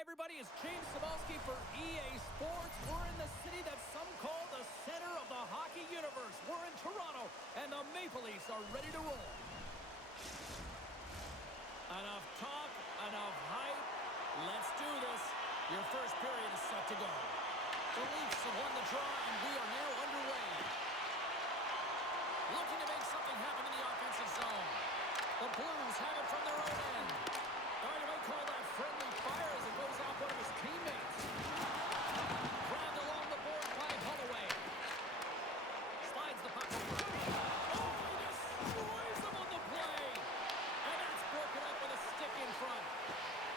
Hi, everybody. It's James Cebulski for EA Sports. We're in the city that some call the center of the hockey universe. We're in Toronto, and the Maple Leafs are ready to roll. Enough talk, enough hype. Let's do this. Your first period is set to go. The Leafs have won the draw, and we are now underway. Looking to make something happen in the offensive zone. The Blues have it from their own end. All right, you might call that friendly fire as it goes off one of his teammates. Grabbed along the boards by Holloway. Slides the puck over. Oh, he destroys him on the play. And that's broken up with a stick in front.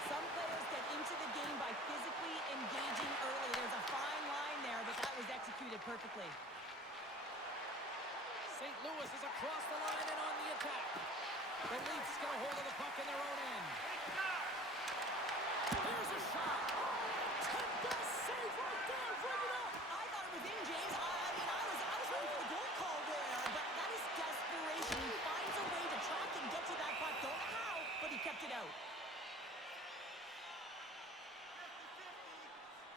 Some players get into the game by physically engaging early. There's a fine line there, but that was executed perfectly. St. Louis is across the line and on the attack. The Leafs get a hold of the puck in their own end. Here's a shot. Best save right there. Bring it up. I thought it was in, James. I was waiting for the goal call there, but that is desperation. He finds a way to track and get to that puck. Don't know how, but he kept it out.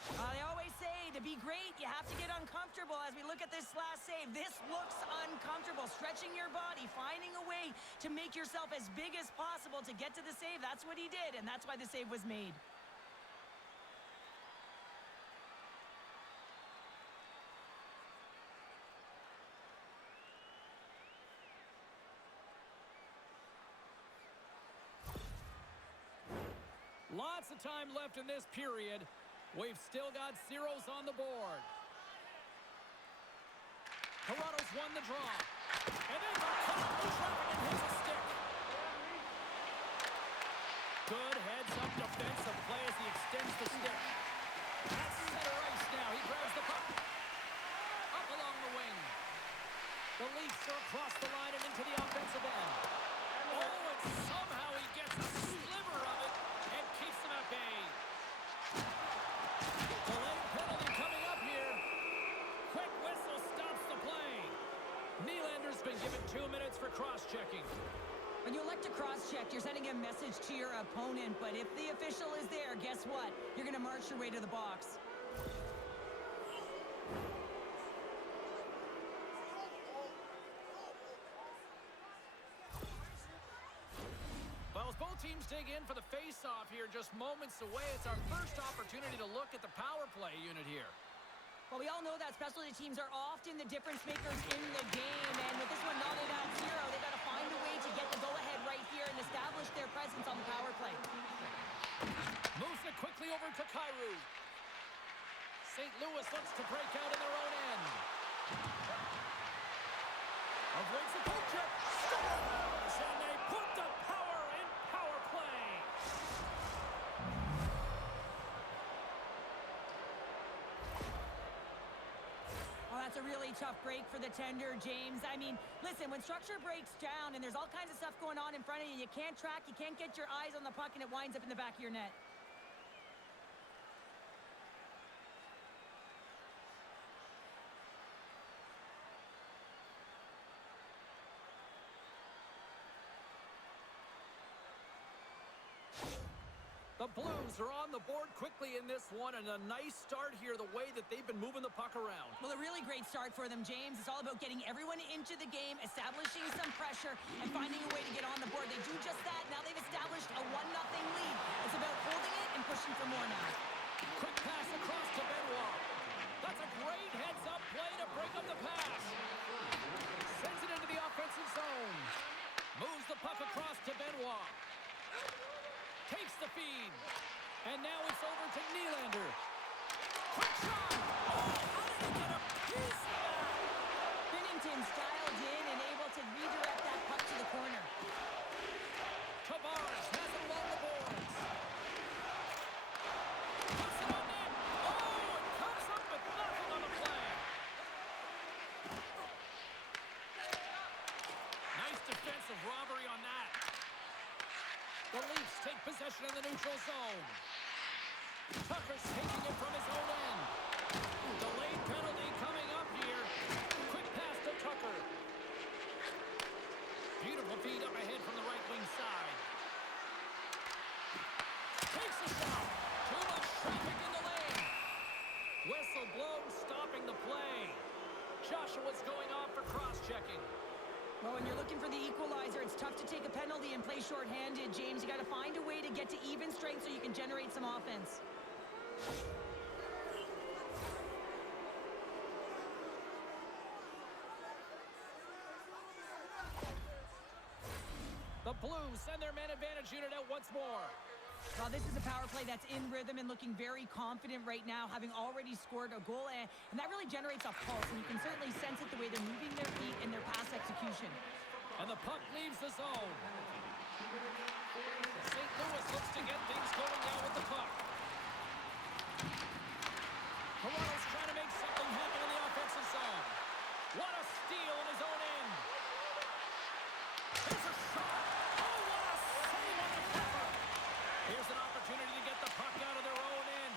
They always say to be great, you have to get uncomfortable. As we look at this last save, this looks uncomfortable. Stretching your body, finding a way to make yourself as big as possible to get to the save. That's what he did, and that's why the save was made. Lots of time left in this period. We've still got zeros on the board. Toronto's won the draw. And then got caught up in traffic and hits a stick. Good heads-up defensive play as he extends the stick. That's center ice now. He grabs the puck. Up along the wing. The Leafs are across the line and into the offensive end. Oh, and somehow he gets a sliver of it and keeps them at bay. Delayed penalty coming up here. Quick whistle stops the play. Nylander's been given 2 minutes for cross-checking. When you elect to cross-check, you're sending a message to your opponent, but if the official is there, guess what? You're going to march your way to the box. Well, as both teams dig in for the face-off here, just moments away, it's our first opportunity to look at the power play unit here. Well, we all know that specialty teams are often the difference makers in the game, and with this one knotted at 0, they've got to find a way to get the go-ahead right here and establish their presence on the power play. Moves it quickly over to Kyrou. St. Louis looks to break out in their own end. Avoids the poke check. Scores! And they put the power in power play. Oh, that's a really tough break for the tender, James. I mean, listen, when structure breaks down and there's all kinds of stuff going on in front of you, you can't track, you can't get your eyes on the puck, and it winds up in the back of your net. The Blues are on the board quickly in this one, and a nice start here, the way that they've been moving the puck around. Well, a really great start for them, James. It's all about getting everyone into the game, establishing some pressure, and finding a way to get on the board. They do just that. Now they've established a 1-0 lead. It's about holding it and pushing for more now. Quick pass across to Benoit. That's a great heads-up play to break up the pass. Sends it into the offensive zone. Moves the puck across to Benoit. Takes the feed. And now it's over to Nylander. Quick shot! Oh, how did he get a piece of that? Binnington's dialed in and able to redirect that puck to the corner. Tavares has it along the boards. Puts it on net. Oh, it comes up with nothing on the play. Nice defensive robbery on that. The Leafs take possession in the neutral zone. Tucker's taking it from his own end. Delayed penalty coming up here. Quick pass to Tucker. Beautiful feed up ahead from the right wing side. Takes a shot. Too much traffic in the lane. Whistle blown, stopping the play. Joshua's going off for cross-checking. Well, when you're looking for the equalizer, it's tough to take a penalty and play shorthanded, James. You got to find a way to get to even strength so you can generate some offense. The Blues send their man advantage unit out once more. Well, this is a power play that's in rhythm and looking very confident right now, having already scored a goal, and that really generates a pulse, and you can certainly sense it the way they're moving their feet and their pass execution. And the puck leaves the zone. St. Louis looks to get things going now with the puck. Toronto's trying to make something happen in the offensive zone. What a steal in his own end. Here's a shot. Oh, what a save on the cover. Here's an opportunity to get the puck out of their own end.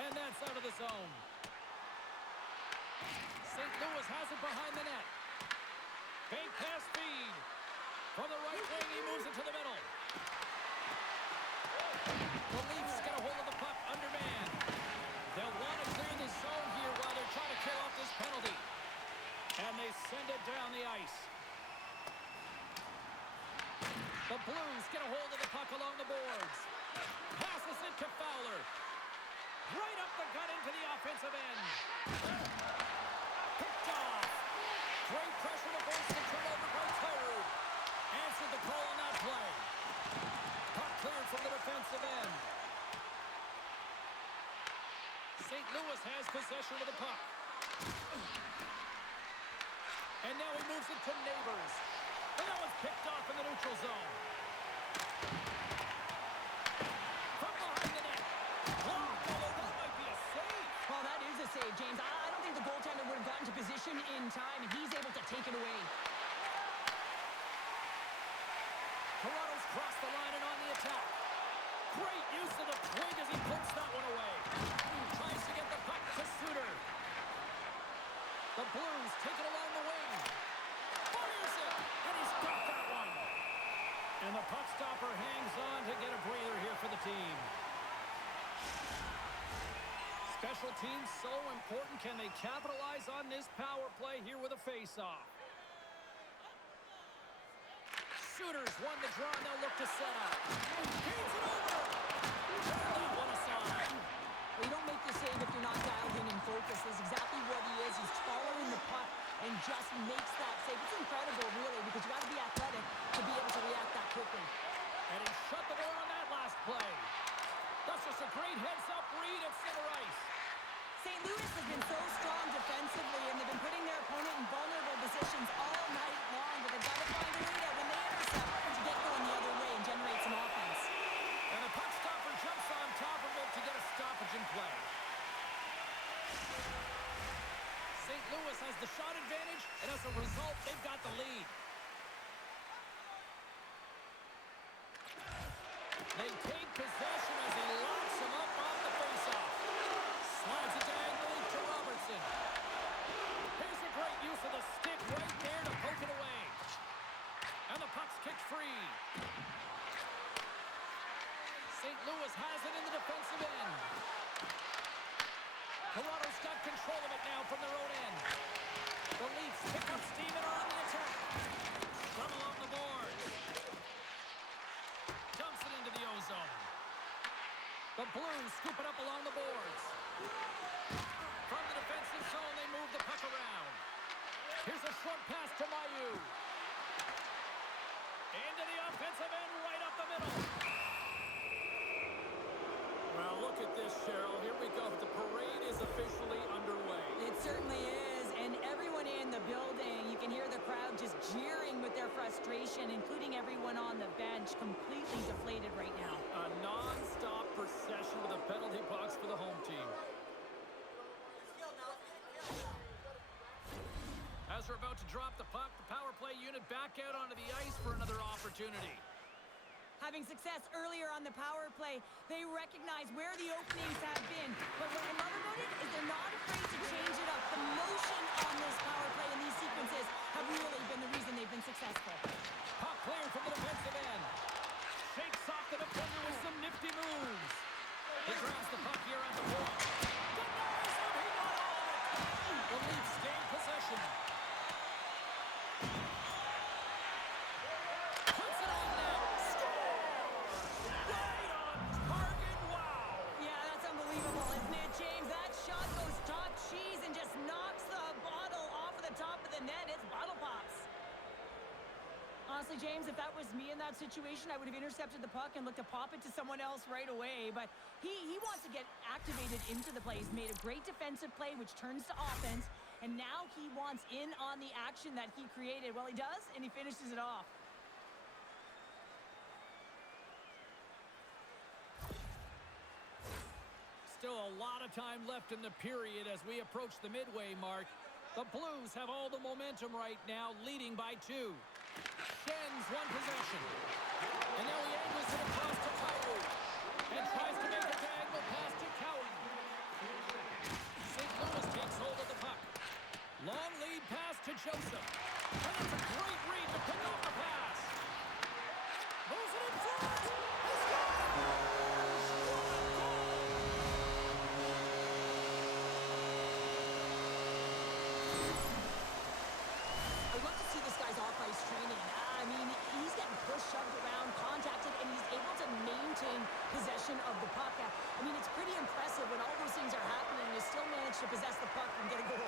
And that's out of the zone. St. Louis has it behind the net. Fake pass feed. From the right wing, he moves it to the middle. The Leafs get a hold of the puck underman. They'll want to clear the zone here while they're trying to kill off this penalty. And they send it down the ice. The Blues get a hold of the puck along the boards. Passes it to Fowler. Right up the gut into the offensive end. Picked off. Great pressure to force the turnover by Toru. Answered the call on that play. Puck cleared from the defensive end. St. Louis has possession of the puck. And now he moves it to Neighbors. And that one's picked off in the neutral zone. From behind the net. Blocked, although that might be a save. Well, that is a save, James. I don't think the goaltender would have gotten to position in time, and he's able to take it away. Toronto's crossed the line and on the attack. Great use of the twig as he puts that one away. Tries to get the puck to Suter. The Blues take it along the wing. Fires it, and he's got that one. And the puck stopper hangs on to get a breather here for the team. Special teams so important. Can they capitalize on this power play here with a face-off? Shooters won the draw, and they'll look to set up. He's it over. Turn that one aside. Well, you don't make the save if you're not dialed in and focused. That's exactly what he is. He's following the puck and just makes that save. It's incredible, really, because you got to be athletic to be able to react that quickly. And he shut the door on that last play. That's just a great heads-up read at center ice. St. Louis has been so strong defensively, and they've been putting their opponent in vulnerable positions all night long, but they've got to find a way to, when they intercept, to get going the other way and generate some offense. And the puck stopper jumps on top of it to get a stoppage in play. St. Louis has the shot advantage, and as a result, they've got the lead. They take possession as he locks him up off the faceoff. Slides it diagonally to Robertson. Here's a great use of the stick right there to poke it away. And the puck's kicked free. St. Louis has it in the defensive end. Toronto's got control of it now from their own end. The Leafs pick up steam and are on the attack. From along the boards. Dumps it into the ozone. The Blues scoop it up along the boards. From the defensive zone, they move the puck around. Here's a short pass to Mailloux. Into the offensive end, right up the middle. Well, look at this, Cheryl. Here we go. The parade is officially underway. It certainly is, and everyone in the building, you can hear the crowd just jeering with their frustration, including everyone on the bench, completely deflated right now. A non-stop procession with a penalty box for the home team. As we're about to drop the puck, the power play unit back out onto the ice for another opportunity. Having success earlier on the power play, they recognize where the openings have been. But what I love about it is they're not afraid to change it up. The motion on this power play and these sequences have really been the reason they've been successful. Puck cleared from the defensive end. Shakes off the defender with some nifty moves. He grabs Honestly, James, if that was me in that situation, I would have intercepted the puck and looked to pop it to someone else right away. But he wants to get activated into the play. He's made a great defensive play, which turns to offense. And now he wants in on the action that he created. Well, he does, and he finishes it off. Still a lot of time left in the period as we approach the midway mark. The Blues have all the momentum right now, leading by 2. Schen's one possession. And now he angles it across to Kyrou. And tries to make a diagonal pass to Cowan. St. Louis takes hold of the puck. Long lead pass to Joseph. And it's a great read to pick off the pass. Moves it in front. He scores! I'd love to see this guy's off-ice training. I mean, he's getting pushed, shoved around, contacted, and he's able to maintain possession of the puck. I mean, it's pretty impressive when all those things are happening, you still manage to possess the puck and get a goal.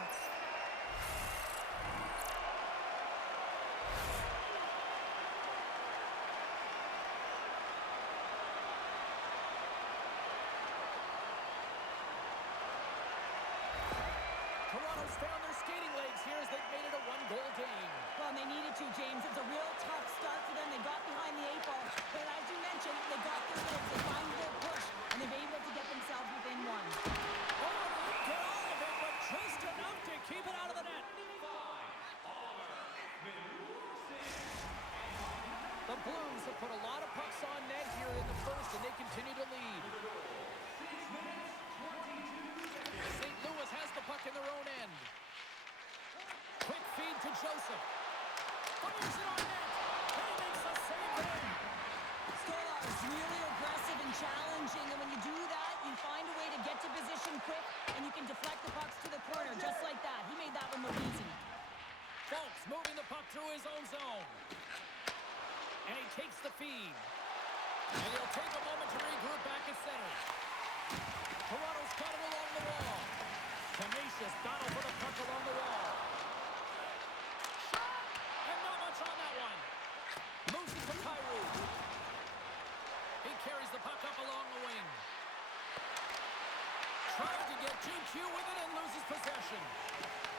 Toronto's found their skating legs here as they've made it a one-goal game. Well, and they needed to, James. It's a real tough start for them. They got behind the 8 ball. But as you mentioned, they got their legs. They find their push, and they've been able to get themselves within 1. Oh, they didn't get all of it, but just enough to keep it out of the net. The Blues have put a lot of pucks on net here in the first, and they continue to lead. St. Louis has the puck in their own end. Quick feed to Joseph. Fires it on net. And he makes a save there. Stolar is really aggressive and challenging, and when you do that, you find a way to get to position quick, and you can deflect the pucks to the corner just like that. He made that one look easy. Fultz moving the puck through his own zone. And he takes the feed. And he'll take a moment to regroup back at center. Toronto's got it along the wall. Tenacious battle for the puck along the wall. Shot! And not much on that one. Moves it to Kyrou. He carries the puck up along the wing. Trying to get 2Q with it and loses possession.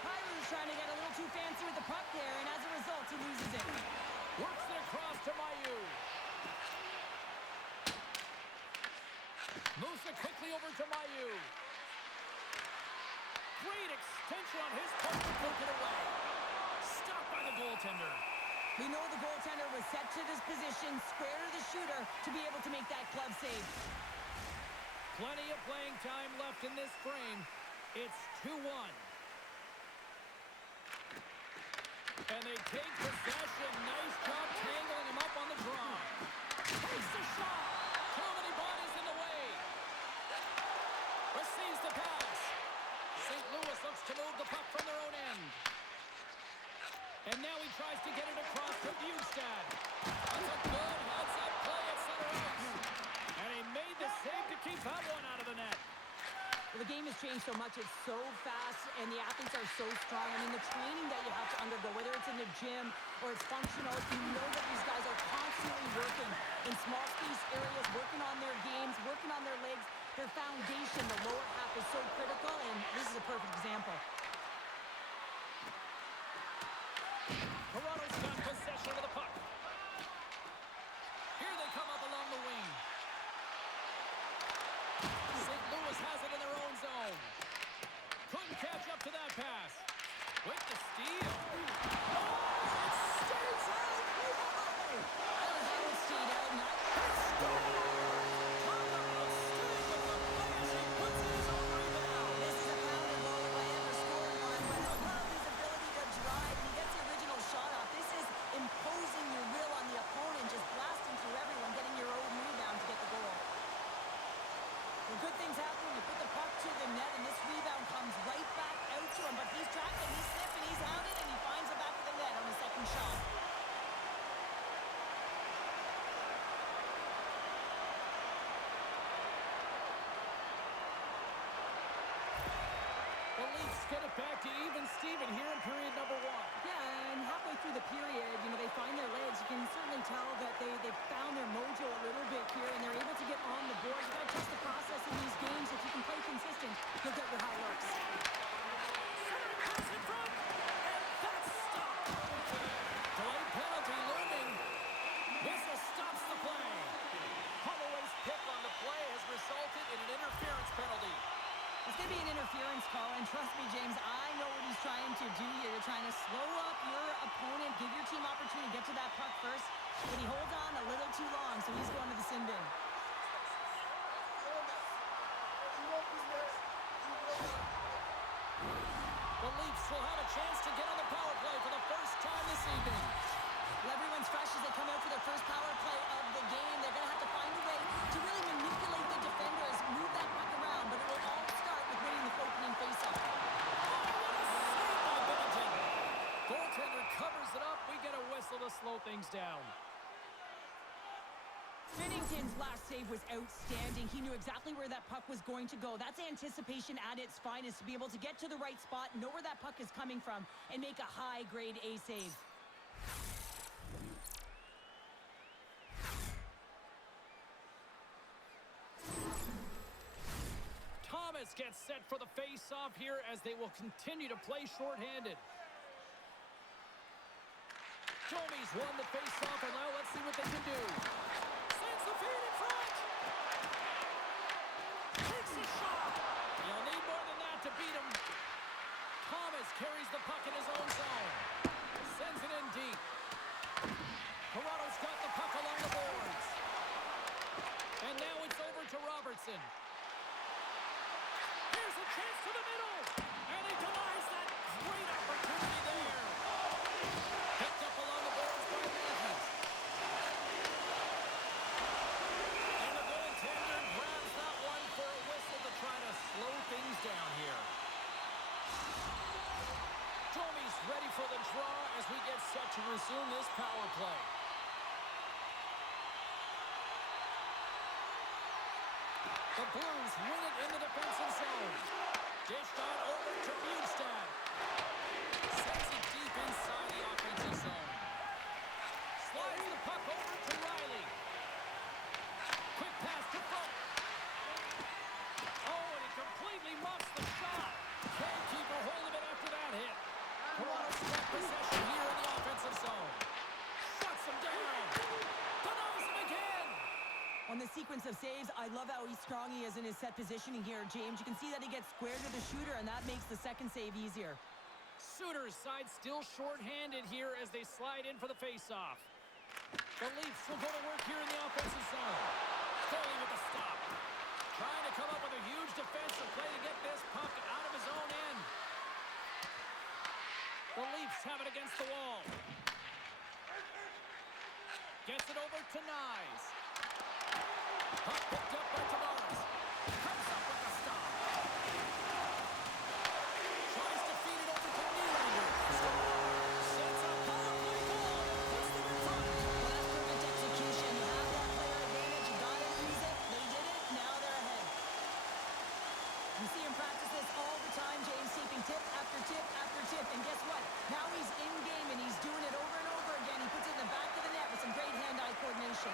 Kyrou's trying to get a little too fancy with the puck there, and as a result, he loses it. Works it across to Mailloux. Moves it quickly over to Mailloux. Great extension on his part to take it away. Stopped by the goaltender. We know the goaltender was set to this position, square to the shooter, to be able to make that glove save. Plenty of playing time left in this frame. It's 2-1. And they take possession. Nice job tangling him up on the draw. Takes the shot. Too many bodies in the way. Receives the pass. St. Louis looks to move the puck from their own end. And now he tries to get it across to Bjugstad. That's a good heads-up play at center ice. And he made the save to keep that one out of the net. Well, the game has changed so much. It's so fast, and the athletes are so strong. I mean, the training that you have to undergo, whether it's in the gym or it's functional, you know that these guys are constantly working in small space areas, working on their games, working on their legs. Their foundation, the lower half, is so critical, and this is a perfect example. Toronto's got possession of the puck. Here they come up along the wing. St. Louis has it in their own zone. Couldn't catch up to that pass. With the steal. Oh, it stays out. Whoa! I don't know how it stayed out. It's stolen. Toronto staying with the play as he puts in his own rebound. This is a pounded goal if I ever scored one, but I love his ability to drive. He gets the original shot off. This is imposing your will on the opponent, just blasting through everyone, getting your own rebound to get the goal. Well, good things happen when you put the puck to the net, and this rebound comes right back out to him. But he's tracking, he's sniffing, he's outed, and he finds the back of the net on the second shot. The Leafs get it back to even Steven here in period number 1. Yeah, and halfway through the period, they find their legs. You can And trust me, James, I know what he's trying to do here. You're trying to slow up your opponent, give your team opportunity to get to that puck first, but he holds on a little too long, so he's going to the sin bin. The Leafs will have a chance to get on the power play for the first time this evening. Well, everyone's fresh as they come out for their first power play of the game. They're going to have to find a way to really manipulate the defenders, move that puck around, but it will all start with winning the opening faceoff. Goaltender covers it up. We get a whistle to slow things down. Binnington's last save was outstanding. He knew exactly where that puck was going to go. That's anticipation at its finest, to be able to get to the right spot, know where that puck is coming from, and make a high-grade A save. Thomas gets set for the face-off here as they will continue to play shorthanded. Domi's won the face-off, and now let's see what they can do. Sends the feed in front. Takes a shot. You'll need more than that to beat him. Thomas carries the puck in his own zone. Sends it in deep. Toronto's got the puck along the boards. And now it's over to Robertson. Here's a chance to the middle. And he denies that great opportunity there. Picked up along the boards by Matthews. And the goaltender grabs that one for a whistle to try to slow things down here. Domi's ready for the draw as we get set to resume this power play. The Blues win it in the defensive zone. Dished on over to Bjugstad. Sends it deep inside the offensive zone. Slides the puck over to Riley. Quick pass to Folk. Oh, and he completely muffs the shot. Can't keep a hold of it after that hit. Toronto's got possession here in the offensive zone. Shuts him down. Denies him again. On the sequence of saves, I love how strong he is in his set positioning here, James. You can see that he gets square to the shooter, and that makes the second save easier. Suter's side still shorthanded here as they slide in for the faceoff. The Leafs will go to work here in the offensive zone. Foley with the stop. Trying to come up with a huge defensive play to get this puck out of his own end. The Leafs have it against the wall. Gets it over to Nyes. Puck picked up by Tavares. Comes up with a stop. Tries to feed it over to Nylander. Sets a power play goal and puts them in front. Well, that's perfect execution. You have that player advantage. You got to use it. They did it. Now they're ahead. You see him practice this all the time, James, taking tip after tip after tip. And guess what? Now he's in game, and he's doing it over and over again. He puts it in the back of the net with some great hand-eye coordination.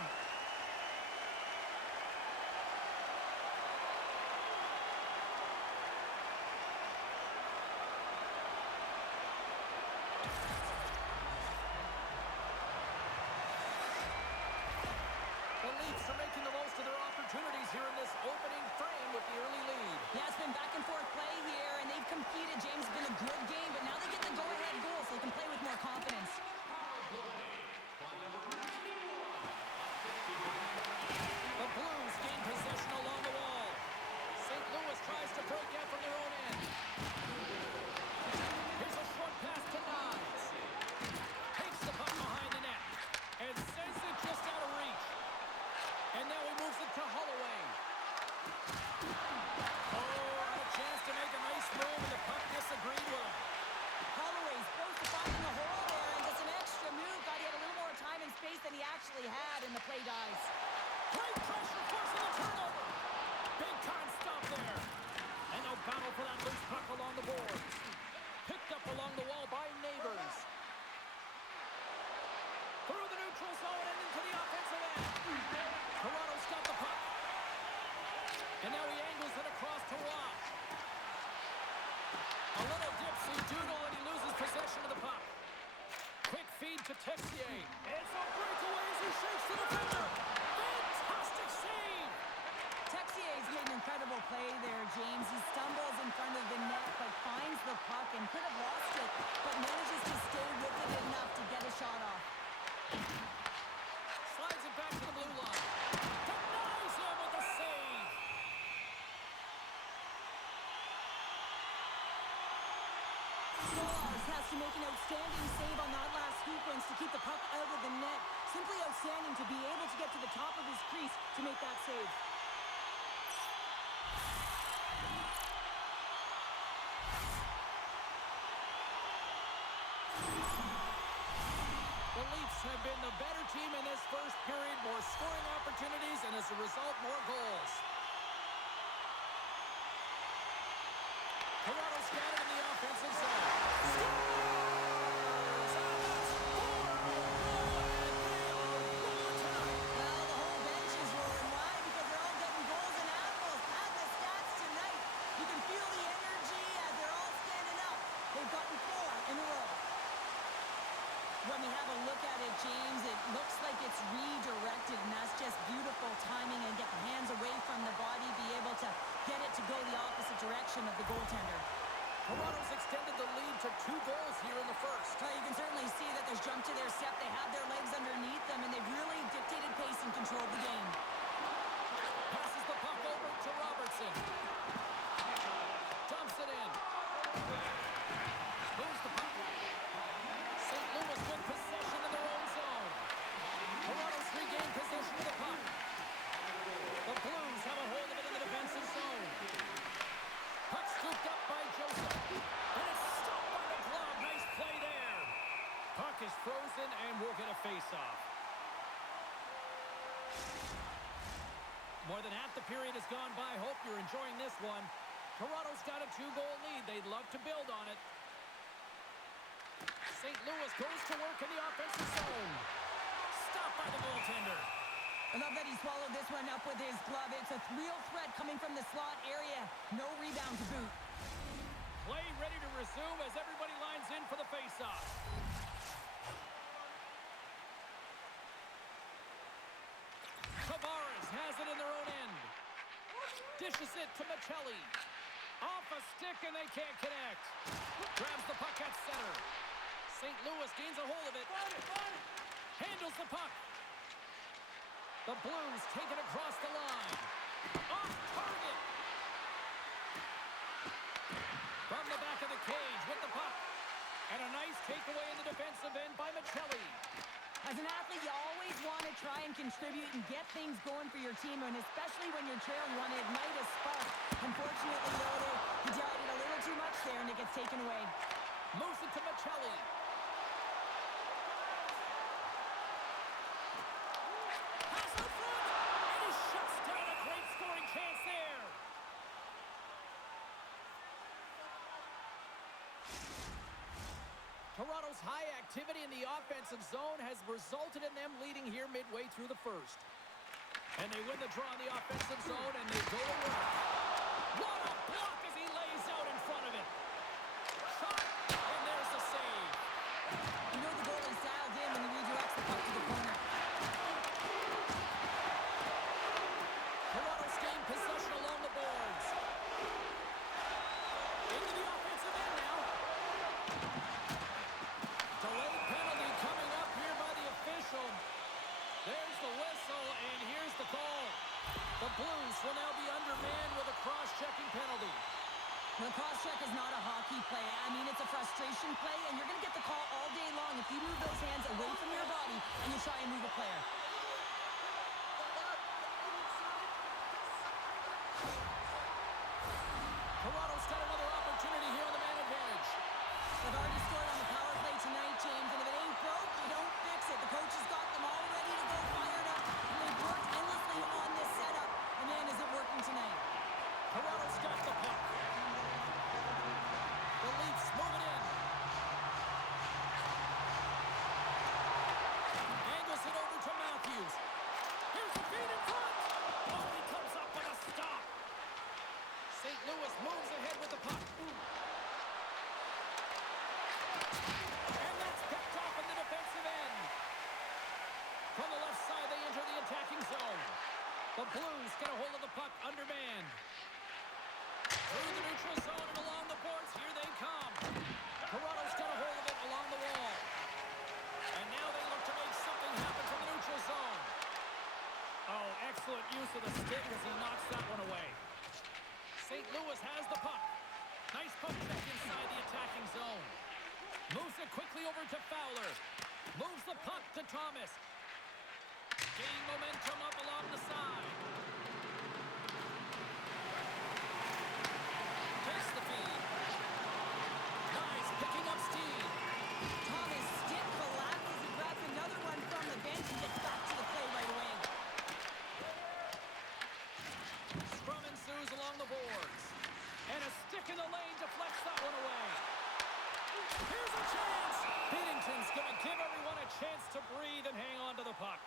The Leafs are making the most of their opportunities here in this opening frame with the early lead. Yeah, it's been back and forth play here, and they've competed. James, it's been a good game, but now they get the go-ahead goal, so they can play with more confidence. The Blues gain possession along the wall. St. Louis tries to break out from their own end. Here's a short pass to Nyes. Takes the puck behind the net and sends it just out of reach. And now he moves it to Holloway. Oh, and a chance to make a nice move, and the puck disagreed with him. Holloway's close to finding the hole there, and just an extra move. Thought he had a little more time and space than he actually had, and the play dies. Great pressure, forcing a turnover. Big time stop there. And no battle for that loose puck along the boards. Picked up along the wall by Neighbors. Through the neutral zone and into the offensive end. Toronto's got the puck. And now he angles it across to Rock. A little dipsy doodle and he loses possession of the puck. Quick feed to Texier. It's a breakaway as he shakes the defender. Fantastic save. Texier's made an incredible play there, James. He stumbles in front of the net, but outstanding save on that last sequence to keep the puck out of the net. Simply outstanding to be able to get to the top of his crease to make that save. The Leafs have been the better team in this first period. More scoring opportunities, and as a result, more goals. Toronto's got it in the offensive zone. Scores! And that's 4-0, and they are rolling tonight. Well, the whole bench is roaring. Why? Because they're all getting goals and animals. Add the stats tonight. You can feel the energy as they're all standing up. They've gotten 4 in a row. When we have a look at it, James, it looks like it's redirected, and that's just beautiful timing and get the hands away from the body, be able to get it to go the opposite direction of the goaltender. Toronto's extended the lead to 2 goals here in the first. Well, you can certainly see that there's jump to their step. They have their legs underneath them, and they've really dictated pace and controlled the game. Passes the puck over to Robertson. Dumps it in. Moves the puck. St. Louis with possession in their own zone. Toronto's regained possession of the puck. The Blues have a hold of it in the defensive zone. Puck scooped up by Joseph. And it's stopped by the glove. Nice play there. Puck is frozen and we'll get a face-off. More than half the period has gone by. Hope you're enjoying this one. Toronto's got a 2-goal lead. They'd love to build on it. St. Louis goes to work in the offensive zone. Stopped by the goaltender. I love that he swallowed this one up with his glove. It's a real threat coming from the slot area. No rebound to boot. Play ready to resume as everybody lines in for the face-off. Tavares has it in their own end. Dishes it to Michelli. Off a stick and they can't connect. Grabs the puck at center. St. Louis gains a hold of it. Handles the puck. The Blues take it across the line. Off target. From the back of the cage with the puck. And a nice takeaway in the defensive end by Michelli. As an athlete, you always want to try and contribute and get things going for your team, and especially when you're trailing, you want to ignite a spark. Unfortunately, though, he tried it a little too much there, and it gets taken away. Moves it to Michelli. Pass in front, and he shuts down a great scoring chance there. Toronto's high activity in the offensive zone has resulted in them leading here midway through the first. And they win the draw in the offensive zone, and they go to work. What a block as he lays out in front of it. Shot, and there's the save. You know the goalie's dialed in when he redirects the puck to the corner. Toronto's gained possession along the boards. Into the offensive end now. Delayed penalty coming up here by the official. There's the whistle, and here's the call. The Blues will now be undermanned with a cross-checking penalty. The cross-check is not a hockey play. I mean, it's a frustration play, and you're going to get the call all day long if you move those hands away from your body and you try and move a player. Toronto's got another opportunity here on the man advantage. They've already scored on the power play tonight, James, and if it ain't broke, you don't fix it. The coach has got them all ready to go fired up. They've worked endlessly on this setup, and man, is it working tonight. Toronto's got the puck. The Leafs move it in. Angles it over to Matthews. Here's the feed in front. Oh, he comes up with a stop. St. Louis moves ahead with the puck. And that's picked off in the defensive end. From the left side, they enter the attacking zone. The Blues get a hold of the puck undermanned. Through the neutral zone and along the boards, here they come. Toronto's got a hold of it along the wall. And now they look to make something happen from the neutral zone. Oh, excellent use of the stick as he knocks that one away. St. Louis has the puck. Nice puck check inside the attacking zone. Moves it quickly over to Fowler. Moves the puck to Thomas. Gaining momentum up along the side. Takes the feed. Nice, picking up steam. Thomas stick collapses. He grabs another one from the bench and gets back to the play right away. Scrum ensues along the boards. And a stick in the lane deflects that one away. Here's a chance. Binnington's going to give everyone a chance to breathe and hang on to the puck.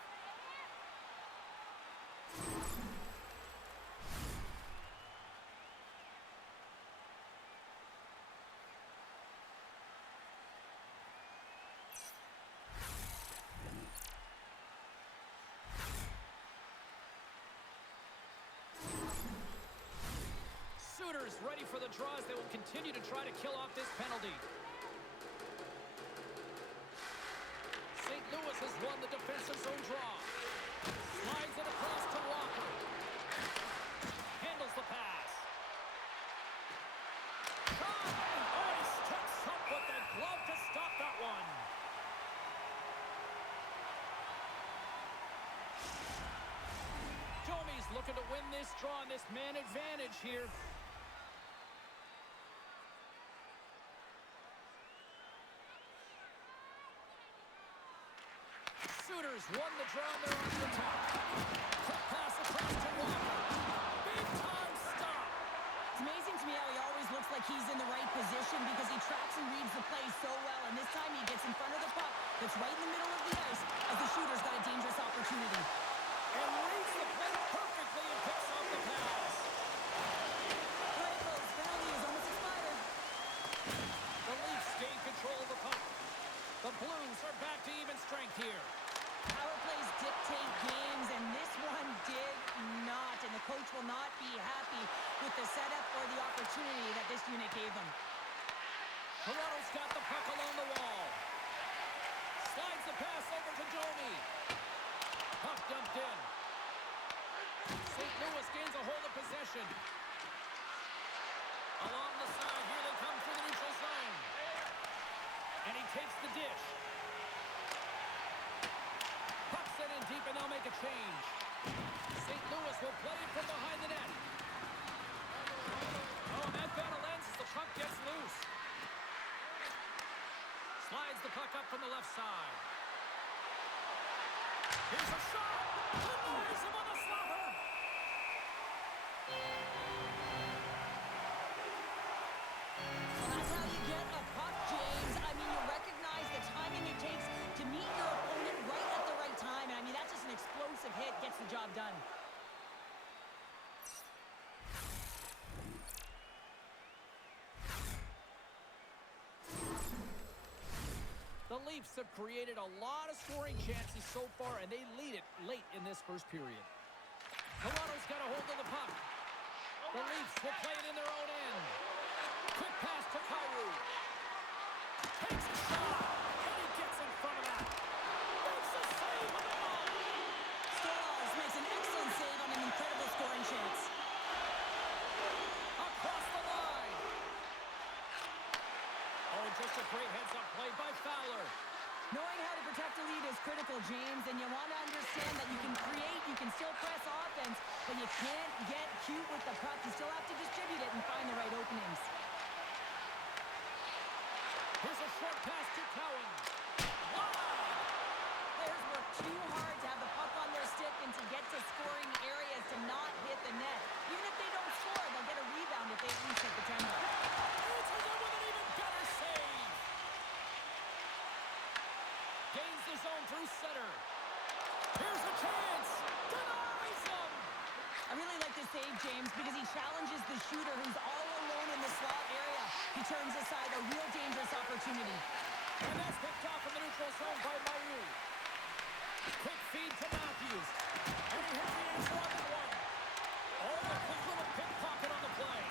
Suitors ready for the draws. They will continue to try to kill off this penalty. St. Louis has won the defensive zone draw. Slides it across to Walker. Handles the pass. Shot! Oh, he steps up with the glove to stop that one. Domi's looking to win this draw on this man advantage here. Suitors won the draw and they're on the attack. Quick pass across to Walker. Big time stop. It's amazing to me how he always looks like he's in the right position because he tracks and reads the play so well. And this time he gets in front of the puck that's right in the middle of the ice as the shooter's got a dangerous opportunity. And reads the play perfectly and picks off the pass. All right, folks, penalty is almost expired. The Leafs gain control of the puck. The Blues are back to even strength here. Power plays dictate games, and this one did not. And the coach will not be happy with the setup or the opportunity that this unit gave them. Toronto's got the puck along the wall. Slides the pass over to Domi. Puck dumped in. St. Louis gains a hold of possession. Along the side, here they come through the neutral zone. And he takes the dish. Puck sent in deep, and they'll make a change. St. Louis will play it from behind the net. Oh, and that battle ends as the puck gets loose. Slides the puck up from the left side. Here's a shot! Denies him on the slapper! Well, that's how you get a puck, James. I mean, you recognize the timing it takes to meet your opponent right at the right time. And I mean, that's just an explosive hit, gets the job done. The Leafs have created a lot of scoring chances so far, and they lead it late in this first period. Toronto's got a hold of the puck. The Leafs will play it in their own end. Quick pass to Kyrou. Takes a shot, and he gets in front of that. Makes a save on the ball. Stolarz makes an excellent save on an incredible scoring chance. Across the line. Oh, just a great heads-up play by Fowler. Knowing how to protect a lead is critical, James, and you want to understand that you can create, you can still press offense, but you can't get cute with the puck. You still have to distribute it and find the right openings. Here's a short pass to Cowan. Players work too hard to have the puck on their stick and to get to scoring areas to not hit the net. Even if they don't score, they'll get a rebound if they at least hit the 10. Answers it with an even better save. Gains the zone through center. Here's a chance. Denies him. I really like this save, James, because he challenges the shooter who's all alone in the slot area. He turns aside a real dangerous opportunity. And that's picked off in the neutral zone by Mailloux. Quick feed to Matthews. And he hits the answer on that one. Oh, a quick little pickpocket on the play.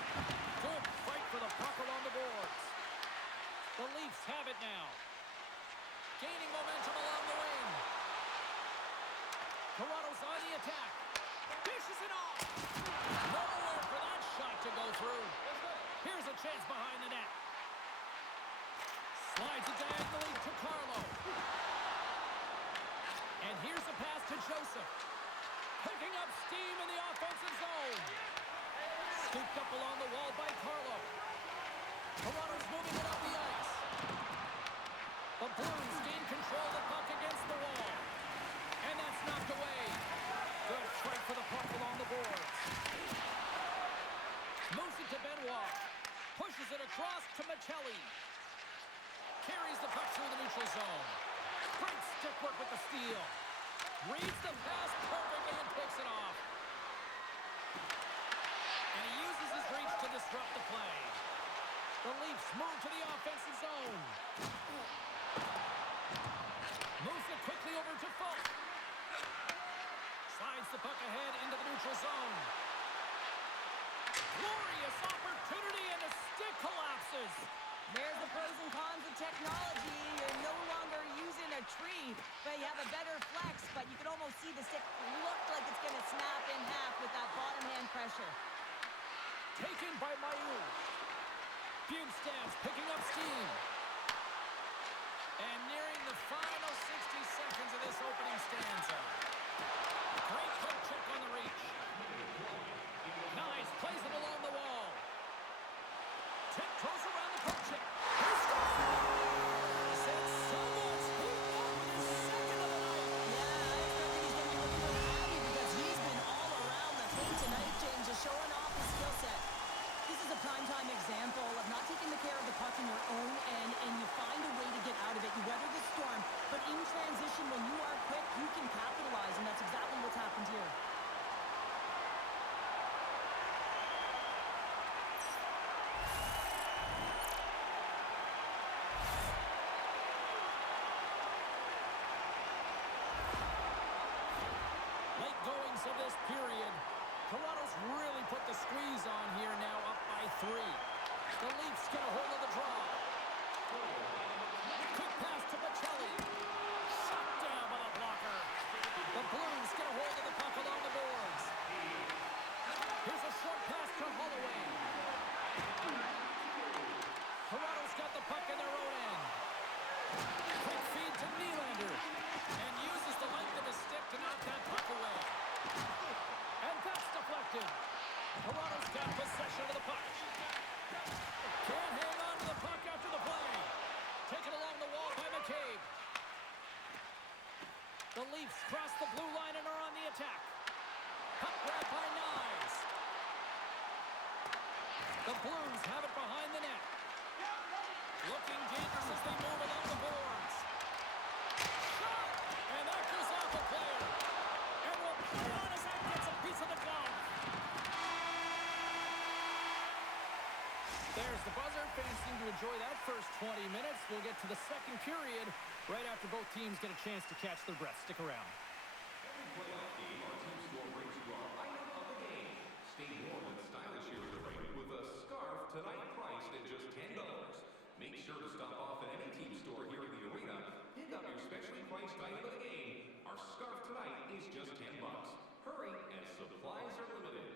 Good fight for the puck along the boards. The Leafs have it now. Gaining momentum along the wing. Toronto's on the attack. Dishes it off. Nowhere for that shot to go through. Here's a chance behind the net. Slides it diagonally to Carlo. And here's a pass to Joseph. Picking up steam in the offensive zone. Scooped up along the wall by Carlo. Toronto's moving it up the ice. The Blues gain control of the puck against the wall. And that's knocked away. Good fight for the puck along the boards. Moves it to Benoit. Pushes it across to Michelli. Carries the puck through the neutral zone. Great stick work with the steal. Reads the pass perfectly and picks it off. And he uses his reach to disrupt the play. The Leafs move to the offensive zone. Moves it quickly over to Falk. Slides the puck ahead into the neutral zone. Glorious opportunity, and the stick collapses. There's the pros and cons of technology. You're no longer using a tree, but you have a better flex, but you can almost see the stick look like it's going to snap in half with that bottom hand pressure. Taken by Mayu. Bjugstad's picking up steam. And nearing the final 60 seconds of this opening stanza. Great poke check on the reach. Nice, plays it along the wall. Tiptoes around the poke check. He scores! And someone's heating up with his second of the night. Yeah, I expect that he's going to be looking really happy because he's been all around the paint tonight, James, just showing off his skill set. This is a primetime example of not taking the care of the puck in your own end, and you find a way to get out of it. You weather the storm, but in transition, when you are quick, you can capitalize, and that's exactly what's happened here. Late goings of this period. Toronto's really put the squeeze on here, now up by 3. The Leafs get a hold of the draw. Quick pass to Michelli. Shot down by the blocker. The Blues get a hold of the puck along the boards. Here's a short pass to Holloway. Toronto's got the puck in their own end. Quick feed to Nylander. And uses the length of his stick to knock that puck away. And that's deflected. Toronto's got possession of the puck. Can't hang on to the puck after the play. Taken along the wall by McCabe. The Leafs cross the blue line and are on the attack. Puck grab by Nyes. The Blues have it behind the net. Looking dangerous as they move along the boards. Shot! And that goes off a player. And will play on as that gets a piece of the glove. There's the buzzer. Fans seem to enjoy that first 20 minutes. We'll get to the second period right after both teams get a chance to catch their breath. Stick around. Every playoff game, our team store brings you our item of the game. Stay warm and stylish here at the rink with a scarf tonight priced at just $10. Make sure to stop off at any team store here in the arena. Pick up your specially priced item of the game. Our scarf tonight is just $10. Hurry, as supplies are limited.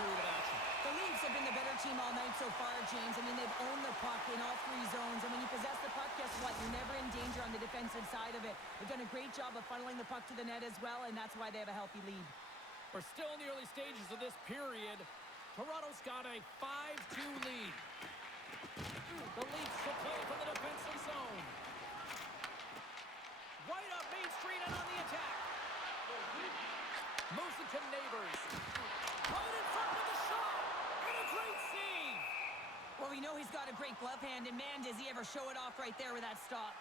period of action. The Leafs have been the better team all night so far, James. I mean, they've owned the puck in all three zones. And when you possess the puck, guess what? You're never in danger on the defensive side of it. They've done a great job of funneling the puck to the net as well, and that's why they have a healthy lead. We're still in the early stages of this period. Toronto's got a 5-2 lead. The Leafs will play from the defensive zone. Right up Main Street and on the attack. Moves it to Neighbors. Right in front with the shot. And a great save. Well, we know he's got a great glove hand, and man, does he ever show it off right there with that stop.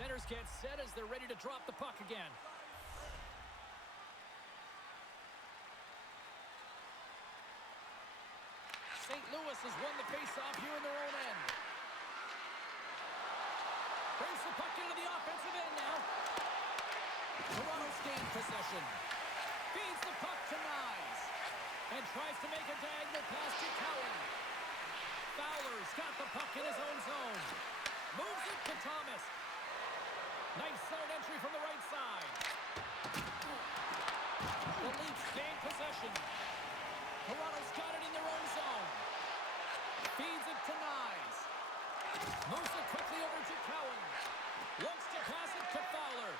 Centers get set as they're ready to drop the puck again. St. Louis has won the face-off here in their own end. Brings the puck into the offensive end now. Toronto's gained possession. Feeds the puck to Nyes. And tries to make a diagonal pass to Cowan. Fowler's got the puck in his own zone. Moves it to Thomas. Nice zone entry from the right side. The Leafs gain possession. Toronto's got it in their own zone. Feeds it to Nyes. Moves it quickly over to Cowan. Looks to pass it to Fowler.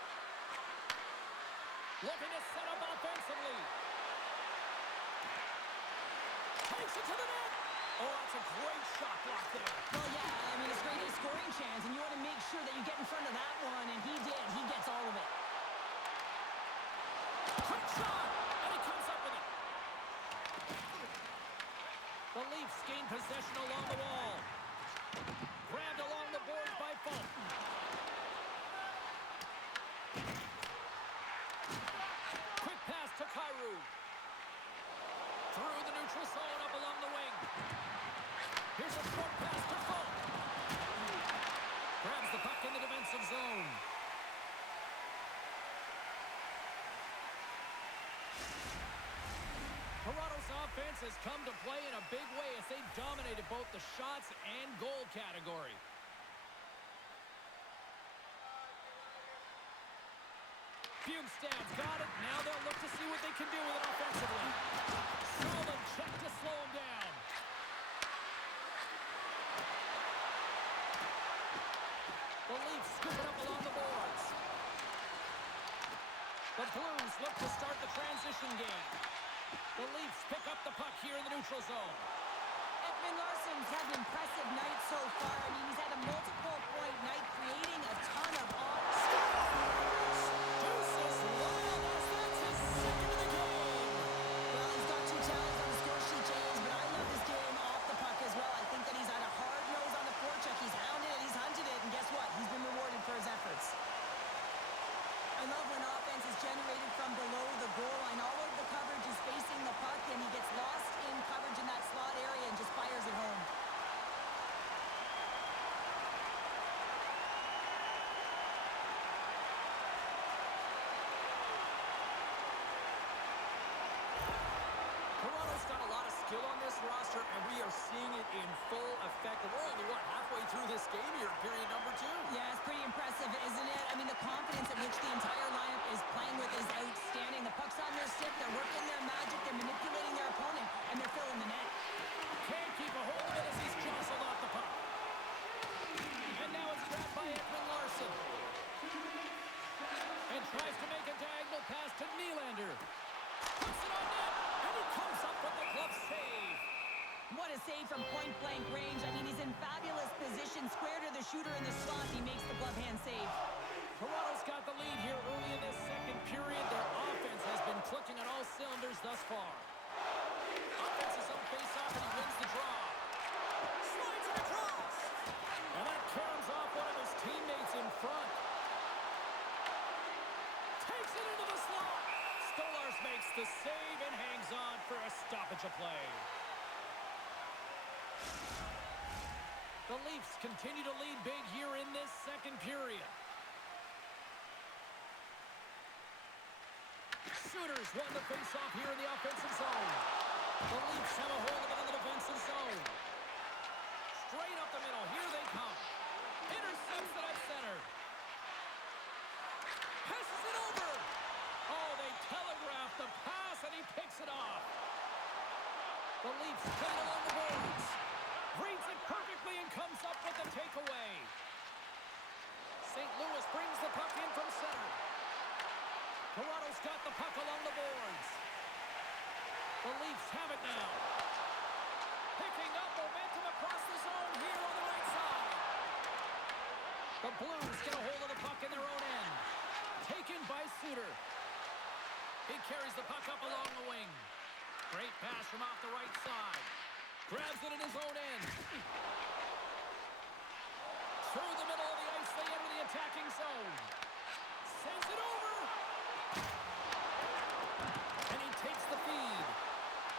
Looking to set up offensively. Takes it to the net. Oh, that's a great shot block there. Well, yeah, I mean, it's great a scoring chance, and you want to make sure that you get in front of that one, and he did. He gets all of it. Quick shot, and he comes up with it. The Leafs gain possession along the wall. Grabbed along the boards by Fulton. Quick pass to Kyrou. Through the neutral zone, up along the wing. Here's a short pass to Fulton. Grabs the puck in the defensive zone. Toronto's offense has come to play in a big way as they dominated both the shots and goal category. Bjugstad's got it. Now they'll look to see what they can do with it offensively. Solid check to slow him down. The Leafs scoop it up along the boards. The Blues look to start the transition game. The Leafs pick up the puck here in the neutral zone. Ekman Larsson's had an impressive night so far. I mean, he's had a multiple-point night, creating a ton of offense. Deuces wild as that's his second of the game. Well, he's got 2 talents on the score sheet, James, but I love his game off the puck as well. I think that he's had a hard nose on the forecheck. He's hounded it, he's hunted it, and guess what? He's been rewarded for his efforts. I love when offense is generated from below the goal line. All of the coverage is facing the puck, and he gets lost in coverage in that slot area and just fires it home. Toronto's got a lot of skill on this roster, and we are seeing it in full effect. We're only, halfway through this game here, period number 2. Yeah, it's pretty impressive, isn't it? I mean, the confidence at which the entire lineup is playing with is outstanding. The puck's on their stick, they're working their magic, they're manipulating their opponent, and they're filling the net. Can't keep a hold of it as he's jostled off the puck. And now it's grabbed by Ekman Larsson. And tries to make a diagonal pass to Nylander. Puts it on net, and he comes up with the glove save. What a save from point-blank range. I mean, he's in fabulous position, square to the shooter in the slot. He makes the glove hand save. Toronto's got the lead here early in this second period. Their offense has been clicking on all cylinders thus far. Offense is on face-off, and he wins the draw. Slides it across. And that caroms off one of his teammates in front. Takes it into the slot. Stolarz makes the save and hangs on for a stoppage of play. The Leafs continue to lead big here in this second period. Sooners won the face-off here in the offensive zone. The Leafs have a hold of it in the defensive zone. Straight up the middle. Here they come. Intercepts it at center. Passes it over. Oh, they telegraphed the pass, and he picks it off. The Leafs play it along the boards. Reads it perfectly and comes up with the takeaway. St. Louis brings the puck in from center. Toronto's got the puck along the boards. The Leafs have it now. Picking up momentum across the zone here on the right side. The Blues get a hold of the puck in their own end. Taken by Suter. He carries the puck up along the wing. Great pass from off the right side. Grabs it in his own end. Through the middle of the ice, they enter the attacking zone. Sends it over. And he takes the feed.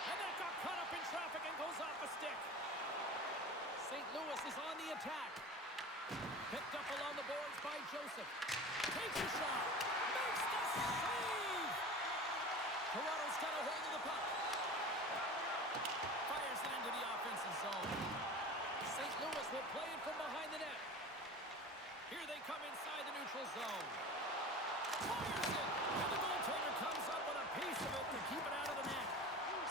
And that got caught up in traffic and goes off the stick. St. Louis is on the attack. Picked up along the boards by Joseph. Takes a shot. Makes the save. Toronto's got a hold of the puck. Fires it into the offensive zone. St. Louis will play it from behind the net. Here they come inside the neutral zone. Fires it. And the goaltender comes up with a piece of it to keep it out of the net.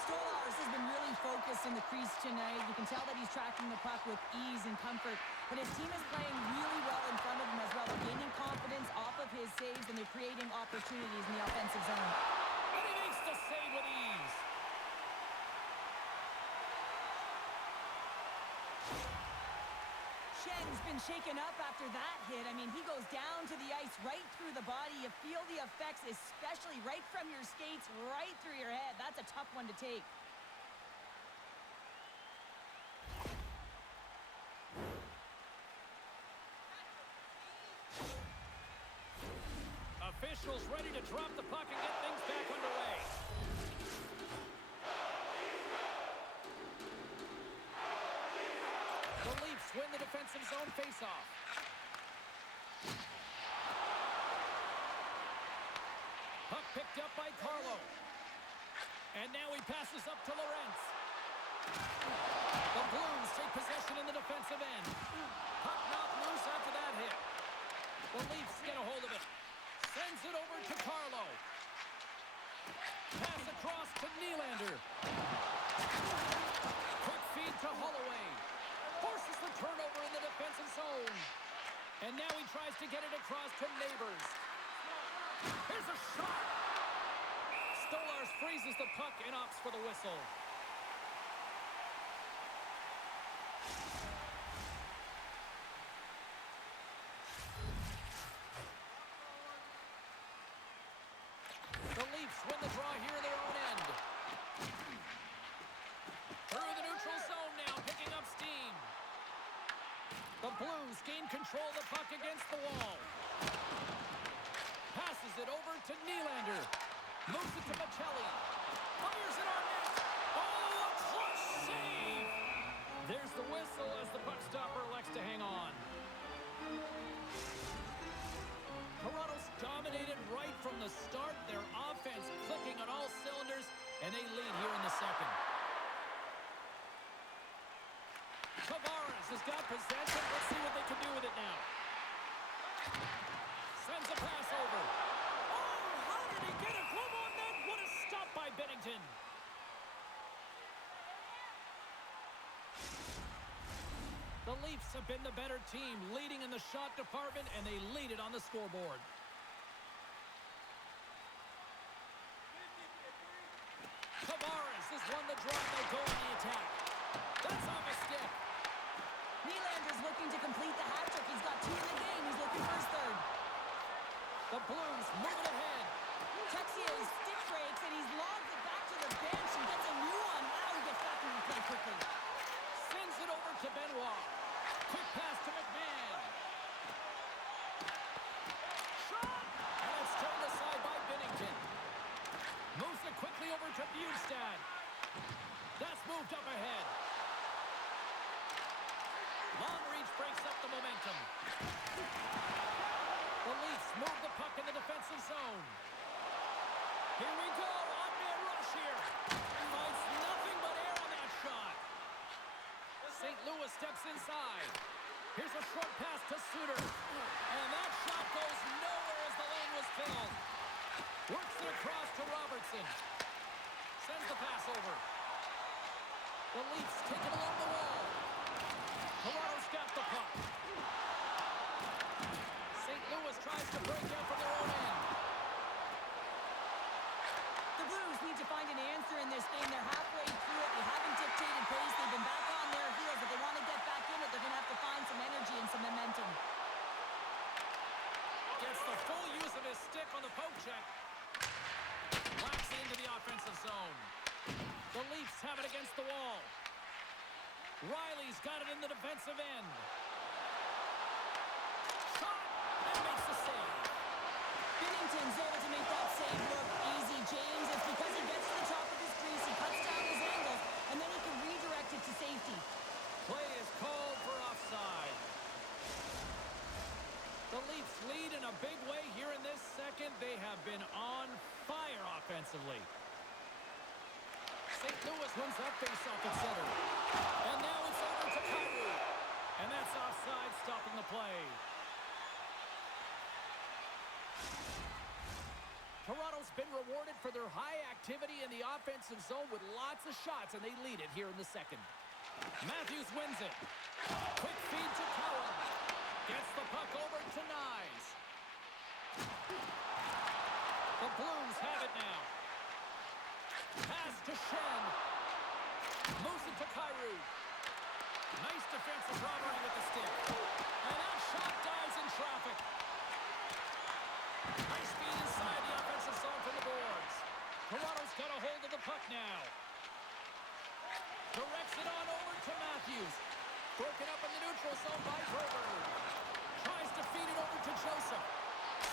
Stolarz has been really focused in the crease tonight. You can tell that he's tracking the puck with ease and comfort. But his team is playing really well in front of him as well. They're gaining confidence off of his saves, and they're creating opportunities in the offensive zone. And he makes the save with ease. Schen's been shaken up after that hit. I mean, he goes down to the ice right through the body. You feel the effects, especially right from your skates, right through your head. That's a tough one to take. Officials ready to drop the puck and get things back underway. The Leafs win the defensive zone faceoff. Puck picked up by Carlo. And now he passes up to Lorentz. The Blues take possession in the defensive end. Puck knocked loose after that hit. The Leafs get a hold of it. Sends it over to Carlo. Pass across to Nylander. Quick feed to Holloway. Forces the turnover in the defensive zone. And now he tries to get it across to Neighbors. Here's a shot. Stolarz freezes the puck and opts for the whistle. The Leafs win the draw here in their own end. Through the neutral zone now, picking up steam. The Blues gain control of the puck against the wall. Passes it over to Nylander. Moves it to Michelli. Fires it on net. Oh, a clutch save! There's the whistle as the puck stopper elects to hang on. Toronto's dominated right from the start. Their offense clicking on all cylinders, and they lead here in the second. Tavares has got possession. Let's see what they can do with it now. Sends a pass over. Oh, how did he get a glove on that? What a stop by Bennington. The Leafs have been the better team, leading in the shot department, and they lead it on the scoreboard. Tavares has won the draw. They go on the attack. That's off a stick. Nylander's looking to complete the hat trick. He's got 2 in the game. He's looking for his third. The Blues move it ahead. Texier's stick breaks, and he's logged it back to the bench and gets a new one. Now he gets back in the play quickly. Sends it over to Benoit. Quick pass to McMahon. Shot! And it's turned aside by Bennington. Moves it quickly over to Bjugstad. That's moved up ahead. Long reach breaks up the momentum. The Leafs move the puck in the defensive zone. Here we go. On-man rush here. Finds nothing but air on that shot. St. Louis steps inside. Here's a short pass to Suter. And that shot goes nowhere as the lane was filled. Works it across to Robertson. Sends the pass over. The Leafs take it along the wall. Toronto's got the puck. St. Louis tries to break out from their own end. The Blues need to find an answer in this game. They're halfway through it. They haven't dictated pace. They've been back on their heels. If they want to get back in it, they're going to have to find some energy and some momentum. Gets the full use of his stick on the poke check. Whacks it into the offensive zone. The Leafs have it against the wall. Riley's got it in the defensive end. Shot! And makes the save. Binnington's able to make that save look easy, James. It's because he gets to the top of his crease, he cuts down his angles, and then he can redirect it to safety. Play is called for offside. The Leafs lead in a big way here in this second. They have been on fire offensively. St. Louis wins that faceoff at center. And now it's over to Kyrou. And that's offside, stopping the play. Toronto's been rewarded for their high activity in the offensive zone with lots of shots, and they lead it here in the second. Matthews wins it. Quick feed to Cowan. Gets the puck over to Nyes. The Blues have it now. Pass to Shen. Moves it to Kyrou. Nice defensive robbery with the stick. And that shot dies in traffic. Nice feed inside the offensive zone from the boards. Toronto's got a hold of the puck now. Directs it on over to Matthews. Broken up in the neutral zone by Herbert. Tries to feed it over to Joseph.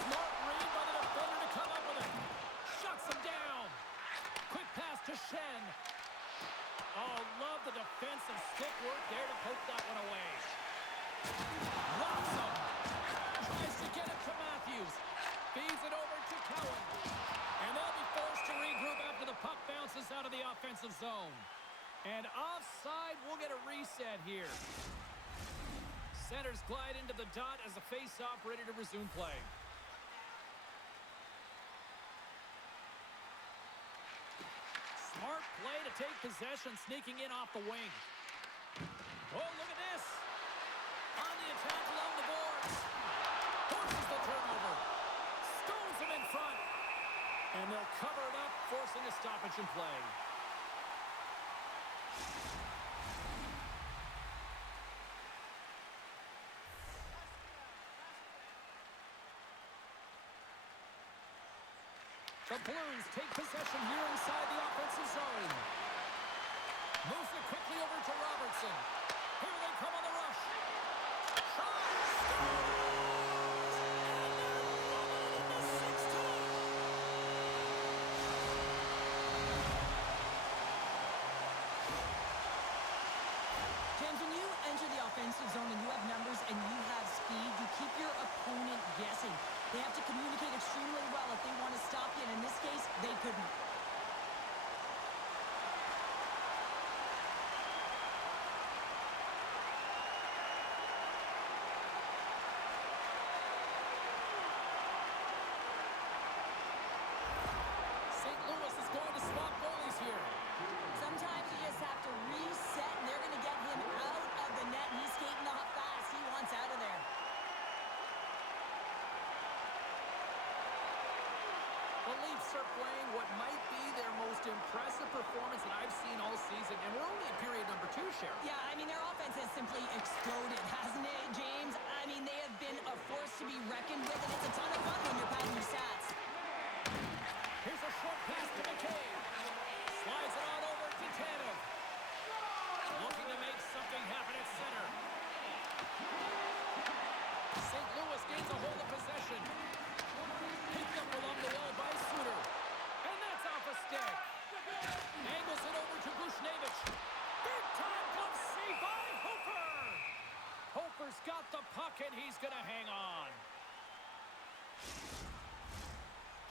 Smart read by the defender to come up with it. Shuts him down. Quick pass to Shen. Oh, love the defensive stick work there to poke that one away. Locks him. Tries to get it to Matthews. Feeds it over to Cowan. And they'll be forced to regroup after the puck bounces out of the offensive zone. And offside, we'll get a reset here. Centers glide into the dot as the face-off ready to resume play. Smart play to take possession, sneaking in off the wing. Oh, look at this. On the attack along the boards. Forces the turnover. Stones him in front. And they'll cover it up, forcing a stoppage in play. The Blues take possession here inside the offensive zone. Moves it quickly over to Robertson. Here they come on the rush. Shot! Scores! And they're running into 16. James, when you enter the offensive zone and you have numbers and you have speed, you keep your opponent guessing. They have to communicate extremely well if they want to stop you, and in this case, they couldn't. St. Louis is going to swap goalies here. Sometimes you just have to reset, and they're going to get him out of the net, and he's skating off fast. He wants out of there. The Leafs are playing what might be their most impressive performance that I've seen all season, and we're only in period number 2, Sharon. Yeah, I mean, their offense has simply exploded, hasn't it, James? I mean, they have been a force to be reckoned with, and it's a ton of fun when you're padding your stats. Here's a short pass to McCabe. Slides it on over to Tanev. Looking to make something happen at center. St. Louis gains a hold of possession. Picked up along the wall by Suter. And that's off a stick. Angles it over to Buchnevich. Big time glove save by Hofer. Hofer's got the puck and he's going to hang on.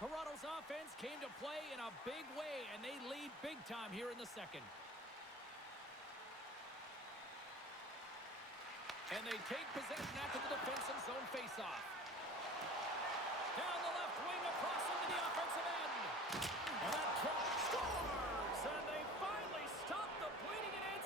Toronto's offense came to play in a big way, and they lead big time here in the second. And they take possession after the defensive zone faceoff. Down the left wing, across into the offensive end. And that puck scores! And they finally stop the bleeding and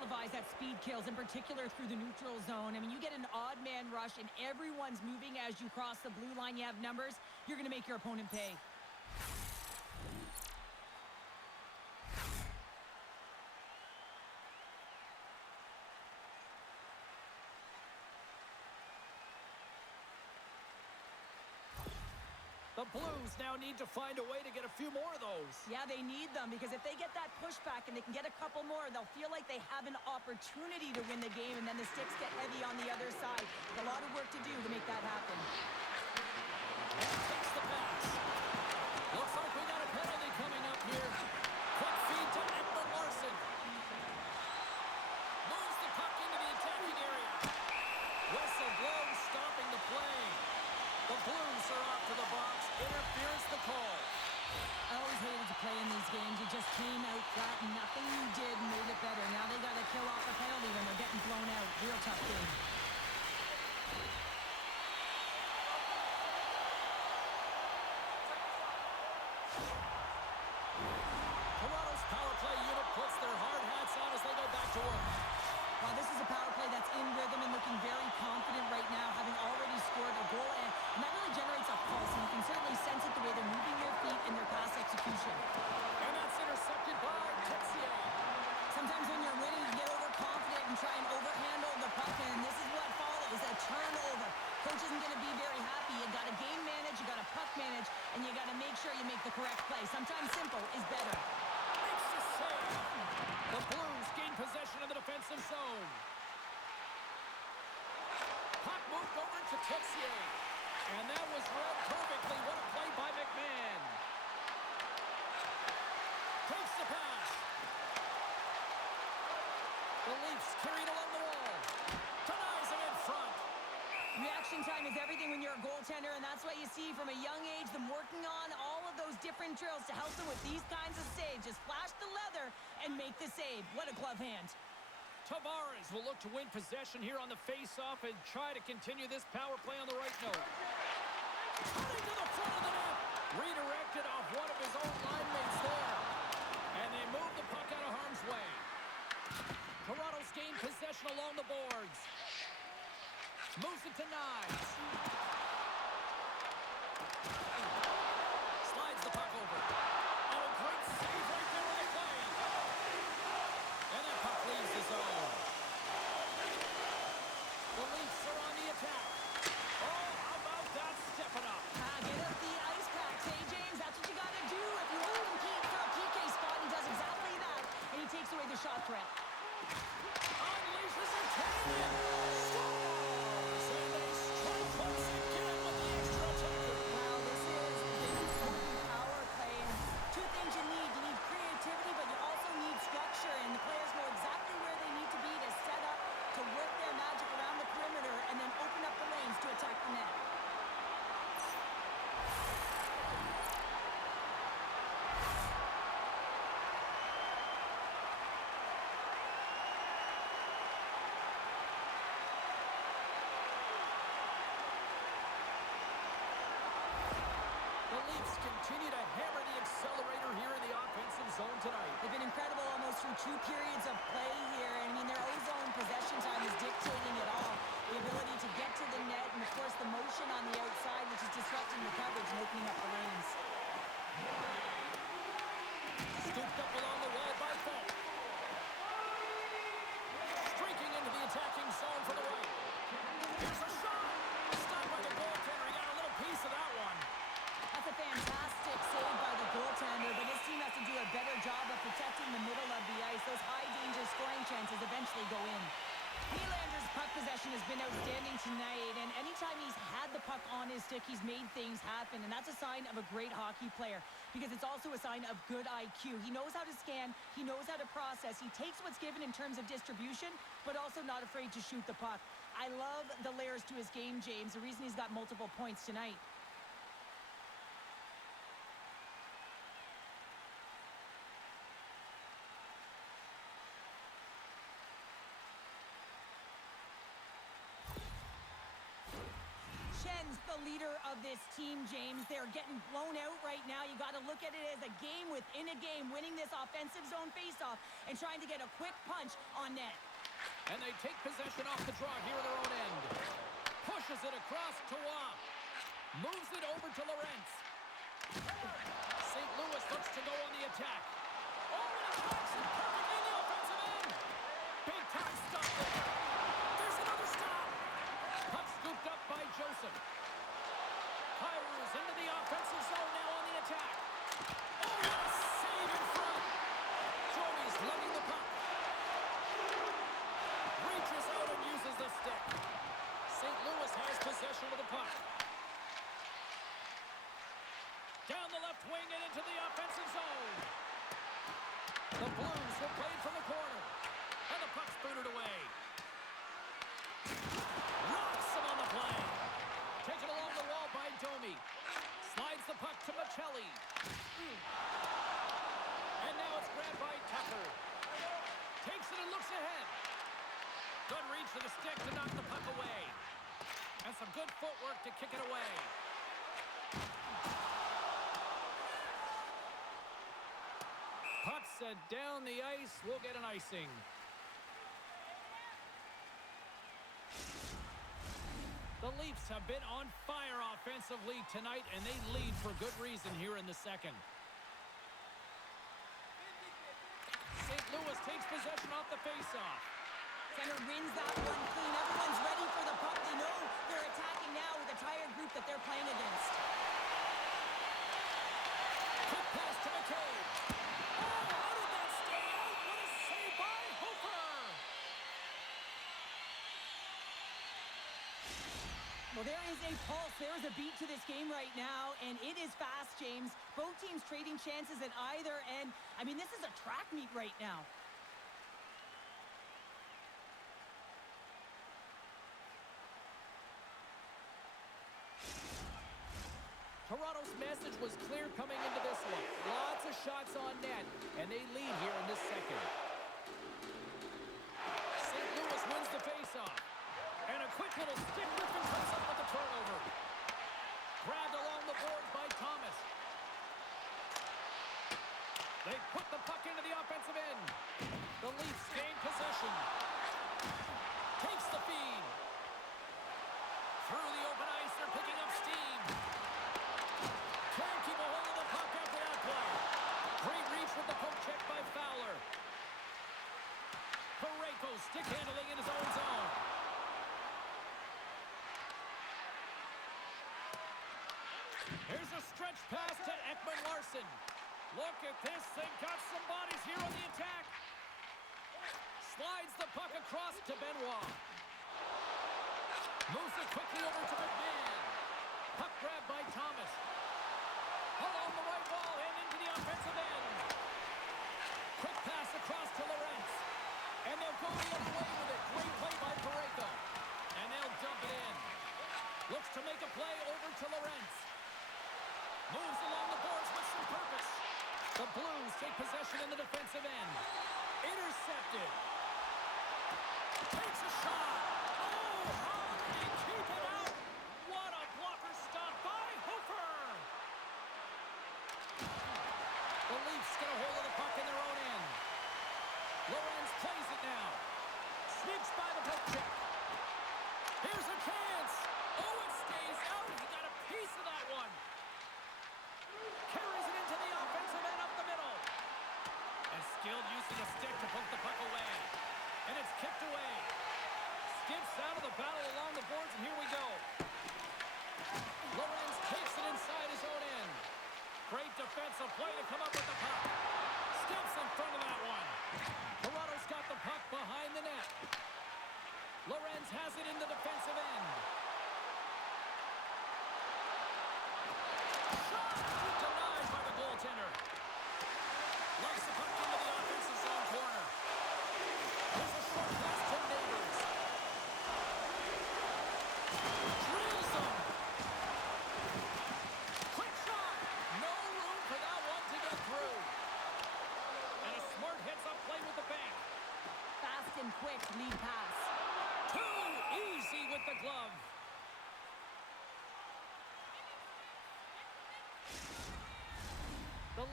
Levi's, that speed kills, in particular through the neutral zone. I mean, you get an odd man rush and everyone's moving as you cross the blue line. You have numbers. You're going to make your opponent pay. The Blues now need to find a way to get a few more of those. Yeah, they need them, because if they get that pushback and they can get a couple more, they'll feel like they have an opportunity to win the game, and then the sticks get heavy on the other side. A lot of work to do to make that happen. Takes the pass. Looks like we got a penalty coming up here. Quick feed to Edmund Larson. Moves the puck into the attacking area. Whistle blows, stopping the play. The Blues are off to the box. Interference the call. I always hated to play in these games. You just came out flat. Nothing you did made it better. Now they got to kill off a penalty when they're getting blown out. Real tough game. Toronto's power play unit puts their hard hats on as they go back to work. Well, this is a power play that's in rhythm and looking very confident right now, having already scored a goal, and that really generates a pulse, and you can certainly sense it the way they're moving their feet and their pass execution. And that's intercepted by Texier. Sometimes when you're winning, you get overconfident and try and overhandle the puck, and this is what follows, a turnover. Coach isn't going to be very happy. You got to game manage, you got to puck manage, and you got to make sure you make the correct play. Sometimes simple is better. Makes the save. The Blues gain possession of the defensive zone. Puck moved over to Texier. And that was read perfectly. What a play by McMahon. Takes the pass. The Leafs carried along the wall. Denies him in front. Reaction time is everything when you're a goaltender, and that's what you see from a young age, them working on all of those different drills to help them with these kinds of saves. Just flash the leather and make the save. What a glove hand. Tavares will look to win possession here on the face-off and try to continue this power play on the right note. Cutting to the front of the net. Redirected off one of his own line mates there. And they move the puck out of harm's way. Toronto's gained possession along the boards. Moves it to Knives. Slides the puck over. Oh, a great save right there on the play. And that puck leaves the zone. The Leafs are on the attack. Oh, how about that stepping up? Get up the ice packs, hey, James? That's what you got to do if you want to compete for a PK spot. He does exactly that, and he takes away the shot threat. Unleashes a cannon. Scores! And they strike once again with the extra attacker. Wow, this is been a power play. And two things you need. You need creativity, but you also need structure. And the players know exactly where they need to be to set up, to work their magic around the perimeter, and then open up the lanes to attack the net. The Leafs continue to hammer the accelerator here in the offensive zone tonight. They've been incredible almost through two periods of play here. And I mean, their O-zone possession time is dictating it all. The ability to get to the net, and of course the motion on the outside, which is disrupting the coverage and opening up the lanes. Scooped up along the wall by Falk. Streaking into the attacking zone for the right. Here's a shot. Stopped by the goaltender. He got a little piece of that one. That's a fantastic save by the goaltender, but his team has to do a better job of protecting the middle of the ice. Those high-danger scoring chances eventually go in. Nylander's puck possession has been outstanding tonight, and anytime he's had the puck on his stick, he's made things happen, and that's a sign of a great hockey player, because it's also a sign of good IQ. He knows how to scan, he knows how to process, he takes what's given in terms of distribution, but also not afraid to shoot the puck. I love the layers to his game, James, the reason he's got multiple points tonight. Schenn is the leader of this team, James. They're getting blown out right now. You got to look at it as a game within a game, winning this offensive zone faceoff and trying to get a quick punch on net. And they take possession off the draw here at their own end. Pushes it across to Waugh. Moves it over to Lawrence. St. Louis looks to go on the attack. Oh, and it knocks it perfectly in the offensive end. Big time stop there. There's another stop. Puck scooped up by Joseph. Kyrie's into the offensive zone now on the attack. Oh, what a save in front. Joey's letting the puck. Reaches out and uses the stick. St. Louis has possession of the puck. Down the left wing and into the offensive zone. The Blues will play from the corner. And the puck's booted away. Rocks him on the play. Taken along the wall by Domi. Slides the puck to Michelli. And now it's grabbed by Tucker. Takes it and looks ahead. Good reach to the stick to knock the puck away. And some good footwork to kick it away. Puck sent down the ice. We'll get an icing. The Leafs have been on fire offensively tonight, and they lead for good reason here in the second. St. Louis takes possession off the faceoff. Center wins that one clean. Everyone's ready for the puck. They know they're attacking now with a tired group that they're playing against. Quick pass to McCabe. Oh, how did that stay out? What a save by Hooper! Well, there is a pulse. There is a beat to this game right now, and it is fast, James. Both teams trading chances at either end. I mean, this is a track meet right now. Toronto's message was clear coming into this one. Lots of shots on net, and they lead here in this second. St. Louis wins the faceoff. And a quick little stick lift and comes up with the turnover. Grabbed along the boards by Thomas. They put the puck into the offensive end. The Leafs gain possession. Takes the feed. Through the open ice, they're picking up steam. Can't keep a hold of the puck after that play. Great reach with the poke check by Fowler. Parayko stick handling in his own zone. Here's a stretch pass to Ekman-Larsson. Look at this. They've got some bodies here on the attack. Slides the puck across to Benoit. Moves it quickly over to McMahon. Puck grab by Thomas. Along the right wall and into the offensive end. Quick pass across to Lawrence. And they'll go the other way with it. Great play by Parayko. And they'll dump it in. Looks to make a play over to Lawrence. Moves along the boards with some purpose. The Blues take possession in the defensive end. Intercepted. Takes a shot. Oh, high. Keep it out. What a blocker stop by Hooper. The Leafs get a hold of the puck in their own end. Lawrence plays it now. Sneaks by the poke check. Here's a chance. Oh, it stays out. He got a piece of that one. Carries it into the offensive end up the middle. And skilled using a stick to poke the puck away. And it's kicked away. Skips out of the battle along the boards, and here we go. Lawrence takes it inside his own end. Great defensive play to come up with the puck. Steps in front of that one. Toronto's got the puck behind the net. Lawrence has it in the defensive end. Shot! Denied by the goaltender. Locks the puck into the offensive zone corner. There's a short pass to Neighbors. Drills him. Quick shot. No room for that one to get through. And a smart heads-up play with the bank. Fast and quick lead pass. Too easy with the glove.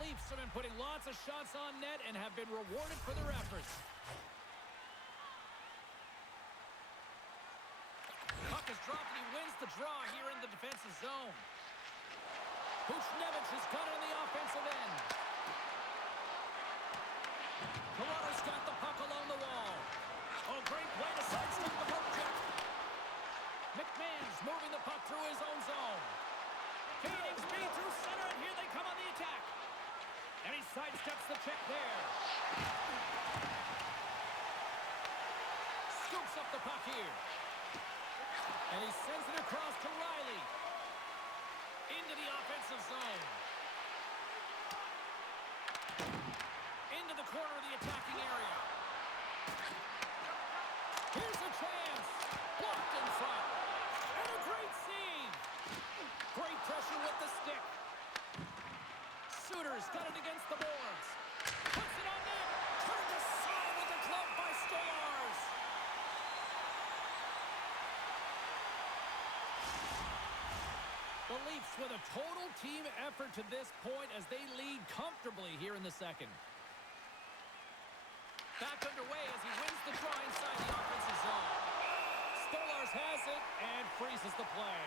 Leafs have been putting lots of shots on net and have been rewarded for their efforts. Puck is dropped and he wins the draw here in the defensive zone. Buchnevich has got it on the offensive end. Toronto's got the puck along the wall. Oh, great play to sidestep the poke check. McMahon's moving the puck through his own zone. Gaining speed through center, and here they come on the attack. And he sidesteps the check there. Scoops up the puck here. And he sends it across to Riley. Into the offensive zone. Into the corner of the attacking area. Here's a chance. Blocked in front. And a great save. Great pressure with the stick. Suter's got it against the boards. Puts it on net. Turned aside with the glove by Stolarz. The Leafs with a total team effort to this point as they lead comfortably here in the second. Back underway as he wins the draw inside the offensive zone. Stolarz has it and freezes the play.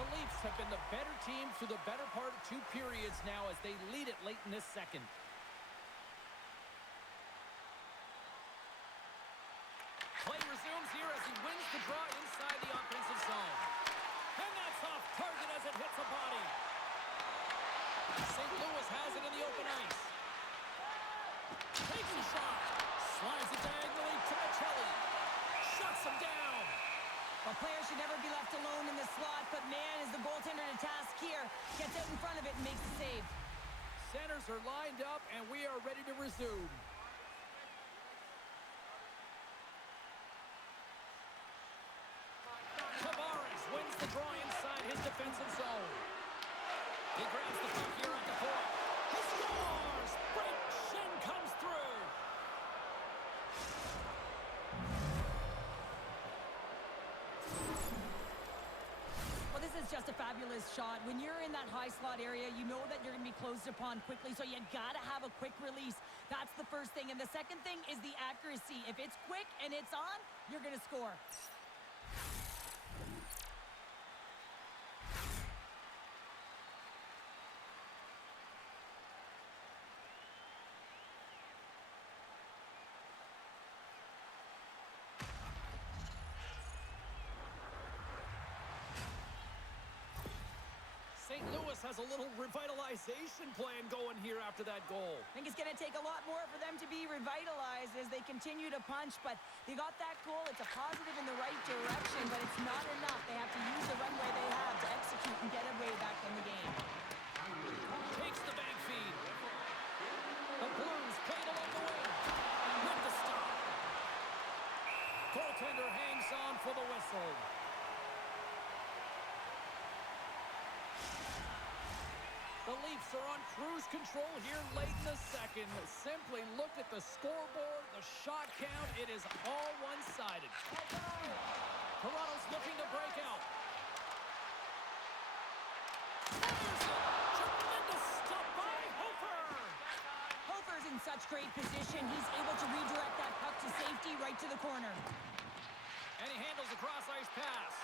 The Leafs have been the better team through the better part of 2 periods now as they lead it late in this second. Play resumes here as he wins the draw inside the offensive zone. And that's off target as it hits a body. St. Louis has it in the open ice. Takes a shot. Slides it diagonally to Michelli. Shuts him down. A player should never be left alone in the slot, but man, is the goaltender to task here. Gets out in front of it and makes the save. Centers are lined up, and we are ready to resume. Tavares wins the draw inside his defensive zone. He grabs the puck here at the point. He scores! Great shin comes through. Well, this is just a fabulous shot. When you're in that high slot area, you know that you're going to be closed upon quickly, so you got to have a quick release. That's the first thing. And the second thing is the accuracy. If it's quick and it's on, you're going to score. St. Louis has a little revitalization plan going here after that goal. I think it's going to take a lot more for them to be revitalized as they continue to punch, but they got that goal. It's a positive in the right direction, but it's not enough. They have to use the runway they have to execute and get away back in the game. Takes the bank feed. The Blues played along the wing. With the stop. Goaltender hangs on for the whistle. The Leafs are on cruise control here late in the second. Simply look at the scoreboard, the shot count. It is all one-sided. Toronto's looking to break out. Tremendous stop by Hofer. Hofer's in such great position. He's able to redirect that puck to safety right to the corner. And he handles the cross-ice pass.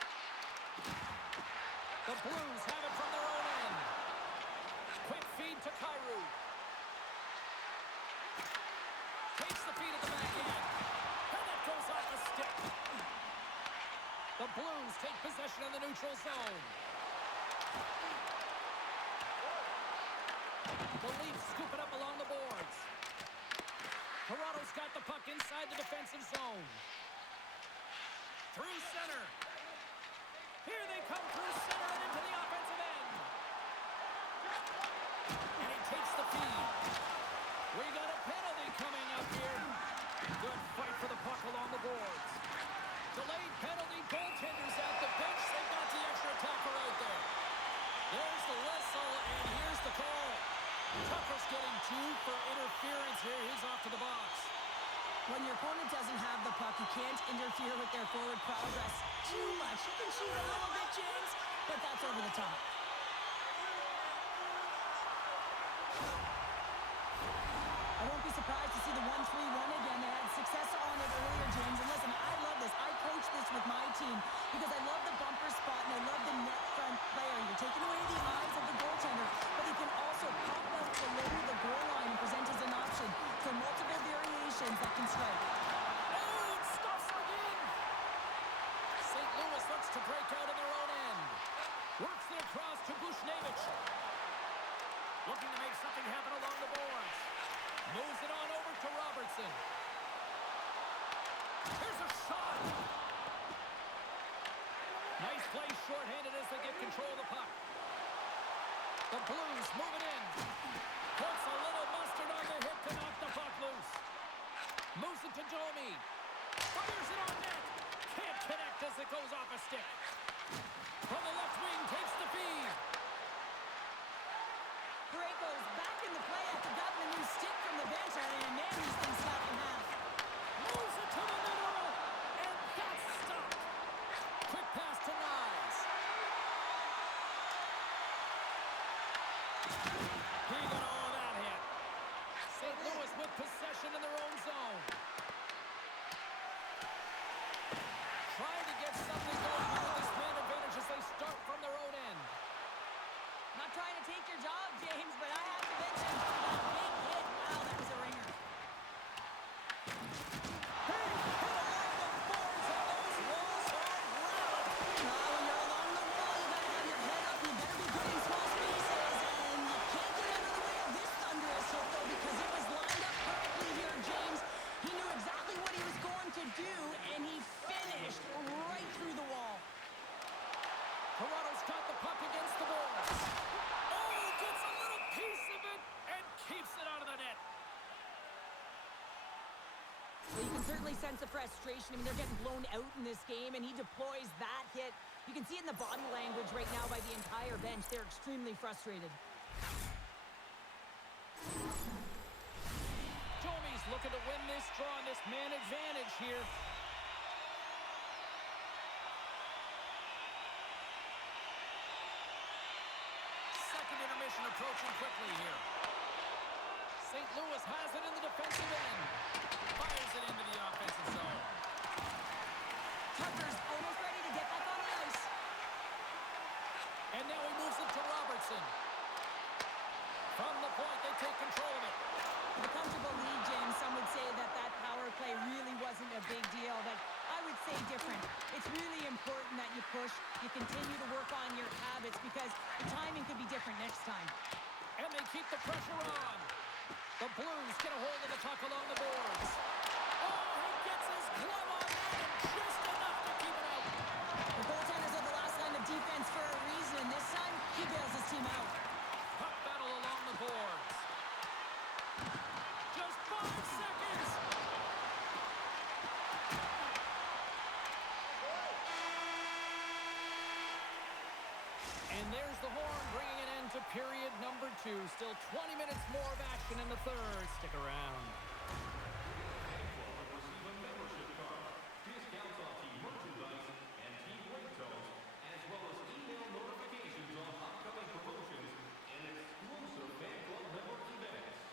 The Blues have it from their own end. Quick feed to Kyrou. Takes the feed at the back end. And that goes off the stick. The Blues take possession in the neutral zone. The Leafs scoop it up along the boards. Toronto's got the puck inside the defensive zone. Through center. Here they come through center and into the offensive end. And he takes the feed. We got a penalty coming up here. Good fight for the puck along the boards. Delayed penalty. Goaltenders at the bench. They've got the extra attacker out there. There's the whistle, and here's the call. Tucker's getting 2 for interference here. He's off to the box. When your opponent doesn't have the puck, you can't interfere with their forward progress too much. You can shoot a little bit, James, but that's over the top. I won't be surprised to see the 1-3-1 again. They had success on it earlier, James. And listen, I love this. I coach this with my team because I love the bumper spot and I love the net front player. You're taking away the eyes of the goaltender, but he can also pop out below the goal line and present as an option. So multiple variations that can strike. Oh, it stuffs again. St. Louis looks to break out in their own end. Works it across to Bushnevich. Looking to make something happen along the boards. Moves it on over to Robertson. Here's a shot. Nice play shorthanded as they get control of the puck. The Blues move it in. Puts a little mustard on the hit to knock the puck loose. Moves it to Domi. Fires it on net. Can't connect as it goes off a stick. From the left wing, takes the feed. Parayko's back in the play after getting a new stick from the bench. And man, these things snap in half. Moves it to the middle. And that's stopped. Quick pass to Nyes. He got all that hit. St. Louis with possession in their own zone. Trying to get something going here with this man advantage as they start from their own end. Not trying to take your job, James, but I have to mention that big hit. Wow, that was a ringer. He hit along the boards and those walls are rattled. When you're along the wall, you gotta have your head up. You better be good in small spaces, and you can't get out of the way of this thunderous hit, though, because it was lined up perfectly here, James. He knew exactly what he was going to do, and he finished right through the wall. Toronto's got the puck against the boards. Oh, gets a little piece of it and keeps it out of the net. Well, you can certainly sense the frustration. I mean, they're getting blown out in this game, and he deploys that hit. You can see it in the body language right now by the entire bench. They're extremely frustrated. Domi's looking to win this draw on this man advantage here. Second intermission approaching quickly here. St. Louis has it in the defensive end. Fires it into the offensive zone. Tucker's almost ready to get back on the ice. And now he moves it to Robertson. From the point, they take control of it. The comfortable lead, James, some would say that that power play really wasn't a big deal, but I would say different. It's really important that you push, you continue to work on your habits because the timing could be different next time. And they keep the pressure on. The Blues get a hold of the puck along the boards. Oh, he gets his glove on that and just enough to keep it out. The goaltenders are the last line of defense for a reason. This time, he bails his team out. Puck battle along the boards. Just 5 seconds. And there's the horn bringing an end to period number 2. Still 20 minutes more of action in the third. Stick around. Receive a membership card, discounts on team merchandise and team ringtones, as well as email notifications on upcoming promotions and exclusive fan club member events.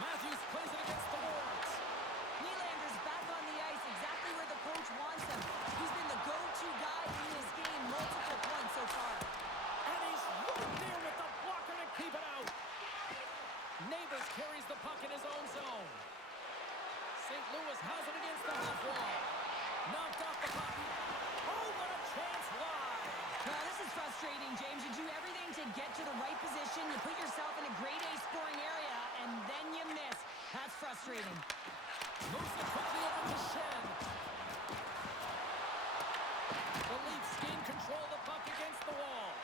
Matthews plays it against the boards. Nylander's back on the ice, exactly where the coach wants him. He's been the go-to guy in this game, multiple points so far. And he's right there with the blocker to keep it out. Neighbors carries the puck in his own zone. St. Louis has it against the half wall. Knocked off the puck. Oh, what a chance wide. Now, this is frustrating, James. You do everything to get to the right position. You put yourself in a grade A scoring area, and then you miss. That's frustrating. Moves it quickly over to Shen. The Leafs gain control of the puck against the wall.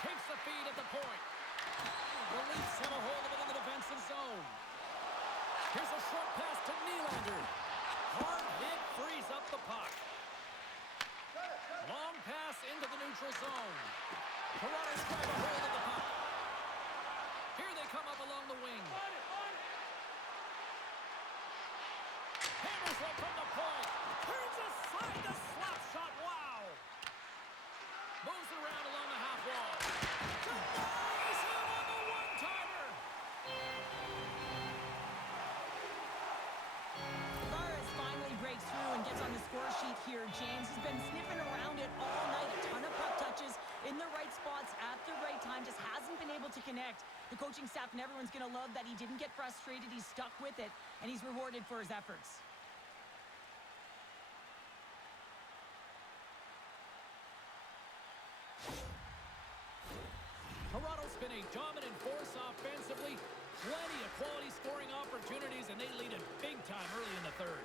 Takes the feed at the point. The Leafs have a hold of it in the defensive zone. Here's a short pass to Nylander. Hard hit frees up the puck. Long pass into the neutral zone. Toronto's trying to hold of the puck. Here they come up along the wing. Hammers one from the point. Turns aside the slap shot. Wow. Moves it around along the half wall. Denies him on the one-timer. Tavares finally breaks through and gets on the score sheet here, James. He's been sniffing around it all night. A ton of puck touches in the right spots at the right time. Just hasn't been able to connect. The coaching staff and everyone's going to love that he didn't get frustrated. He stuck with it, and he's rewarded for his efforts. Toronto's been a dominant force offensively. Plenty of quality scoring opportunities, and they lead it big time early in the third.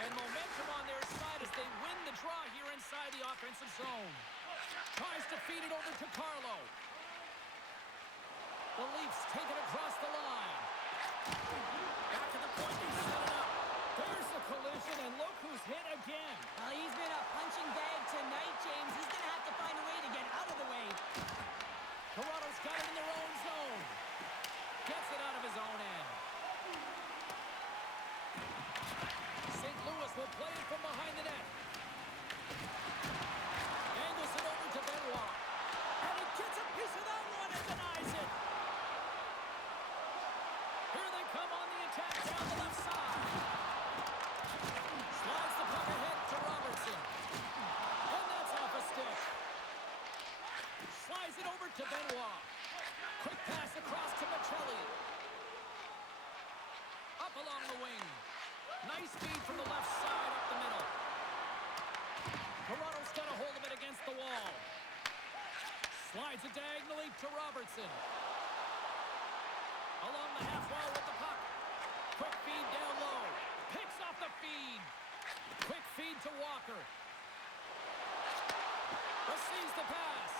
And momentum on their side as they win the draw here inside the offensive zone. Tries to feed it over to Carlo. The Leafs take it across the line. Back to the point, they set it up. There's the collision, and look who's hit again. Well, he's been a punching bag tonight, James. He's going to have to find a way to get out of the way. Toronto's got it in their own zone. Gets it out of his own end. St. Louis will play it from behind the net. Angles it over to Benoit. And he gets a piece of that one and denies it. Here they come on the attack down the left side. Slides the puck ahead to Robertson. And that's off a stick. Slides it over to Benoit. Quick pass across to Michelli. Up along the wing. Nice feed from the left side up the middle. Toronto's got a hold of it against the wall. Slides it diagonally to Robertson. Along the half wall with the puck. Quick feed down low. Picks off the feed. Quick feed to Walker. Receives the pass.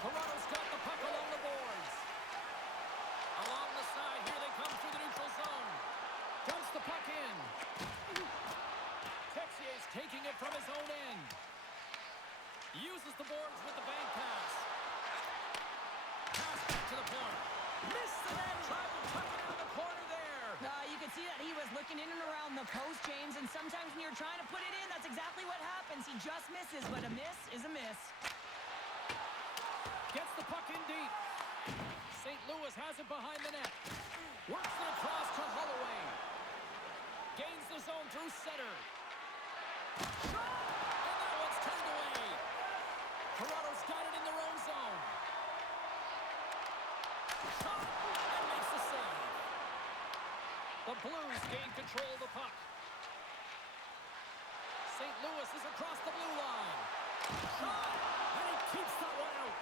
Toronto's got the puck along the boards. Along the side, here they come through the neutral zone. Dumps the puck in. Texier's taking it from his own end. Uses the boards with the bank pass. Pass back to the point. Missed it and tried to tuck it in the corner there. You can see that he was looking in and around the post, James, and sometimes when you're trying to put it in, that's exactly what happens. He just misses, but a miss is a miss. Gets the puck in deep. St. Louis has it behind the net. Works it across to Holloway. Gains the zone through center. Shot! And that one's turned away. Toronto's got it in their own zone. Shot! And makes the save. The Blues gain control of the puck. St. Louis is across the blue line. Shot! And he keeps that one out.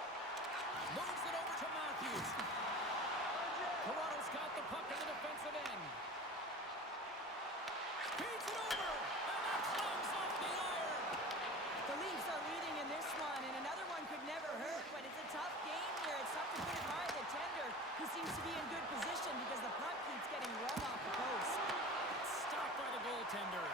Moves it over to Matthews. Toronto's got the puck in the defensive end. Feeds it over. And that comes off the iron. The Leafs are leading in this one, and another one could never hurt, but it's a tough game here. It's tough to put it by the tender, who seems to be in good position because the puck keeps getting run off the post. Stopped by the goaltender.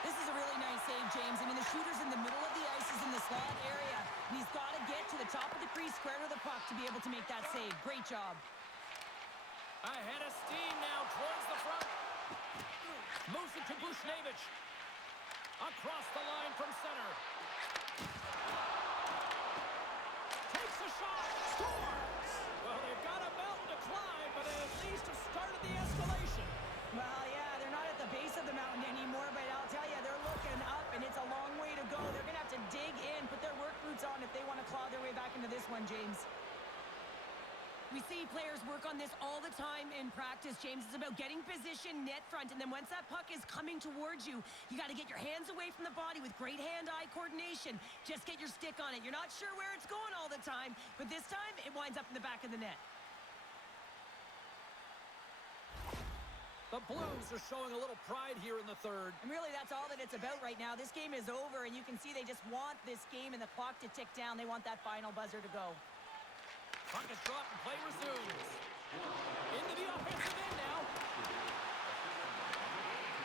This is a really nice save, James. I mean, the shooter's in the middle of the ice. He's in the slot area, and he's got to get to the top of the crease, square to the puck, to be able to make that save. Great job. Ahead of steam now towards the front. Moves it to Bushnevich. Across the line from center. this one, James. We see players work on this all the time in practice, James. It's about getting position net front, and then once that puck is coming towards you, you got to get your hands away from the body with great hand-eye coordination. Just get your stick on it. You're not sure where it's going all the time, but this time it winds up in the back of the net. The Blues are showing a little pride here in the third. And really, that's all that it's about right now. This game is over, and you can see they just want this game and the clock to tick down. They want that final buzzer to go. Puck is dropped and play resumes. Into the offensive end now.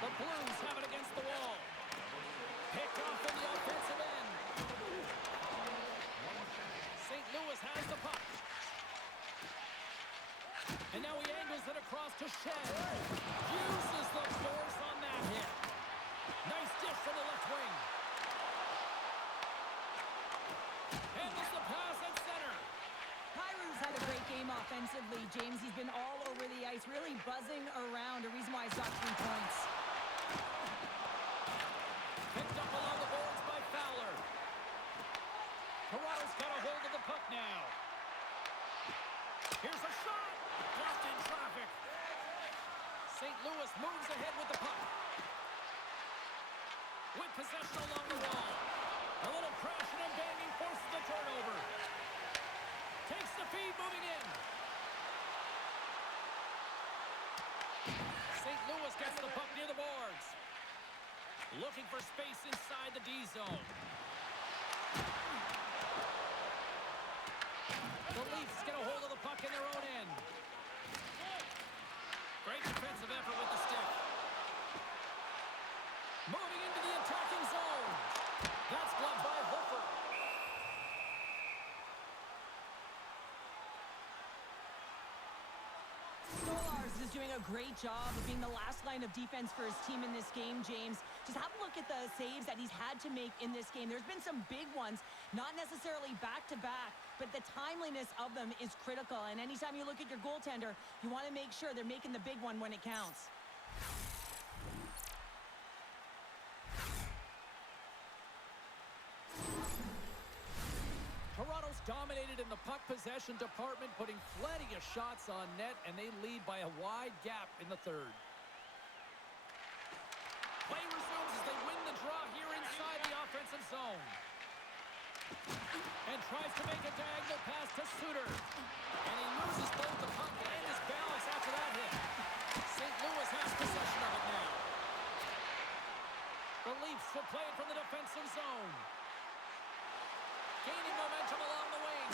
The Blues have it against the wall. Picked off in the offensive end. St. Louis has the puck. And now he angles it across to Shed. Uses the force on that hit. Nice dish from the left wing. Handles the pass at center. Pyrou's had a great game offensively, James. He's been all over the ice, really buzzing around. A reason why he's got 3 points. Picked up along the boards by Fowler. Toronto's got a hold of the puck now. Here's a shot. Blocked in traffic. St. Louis moves ahead with the puck. With possession along the wall. A little crashing and banging forces the turnover. Takes the feed, moving in. St. Louis gets the puck near the boards. Looking for space inside the D zone. The Leafs get a hold of the puck in their own end. Great defensive effort with the stick. Moving into the attacking zone. That's blocked by Hofer. Stolars is doing a great job of being the last line of defense for his team in this game, James. Just have a look at the saves that he's had to make in this game. There's been some big ones, not necessarily back-to-back, but the timeliness of them is critical. And anytime you look at your goaltender, you want to make sure they're making the big one when it counts. Toronto's dominated in the puck possession department, putting plenty of shots on net, and they lead by a wide gap in the third. Play resumes as they win the draw here inside the offensive zone. And tries to make a diagonal pass to Suter. And he loses both the puck and his balance after that hit. St. Louis has possession of it now. The Leafs will play it from the defensive zone. Gaining momentum along the wing.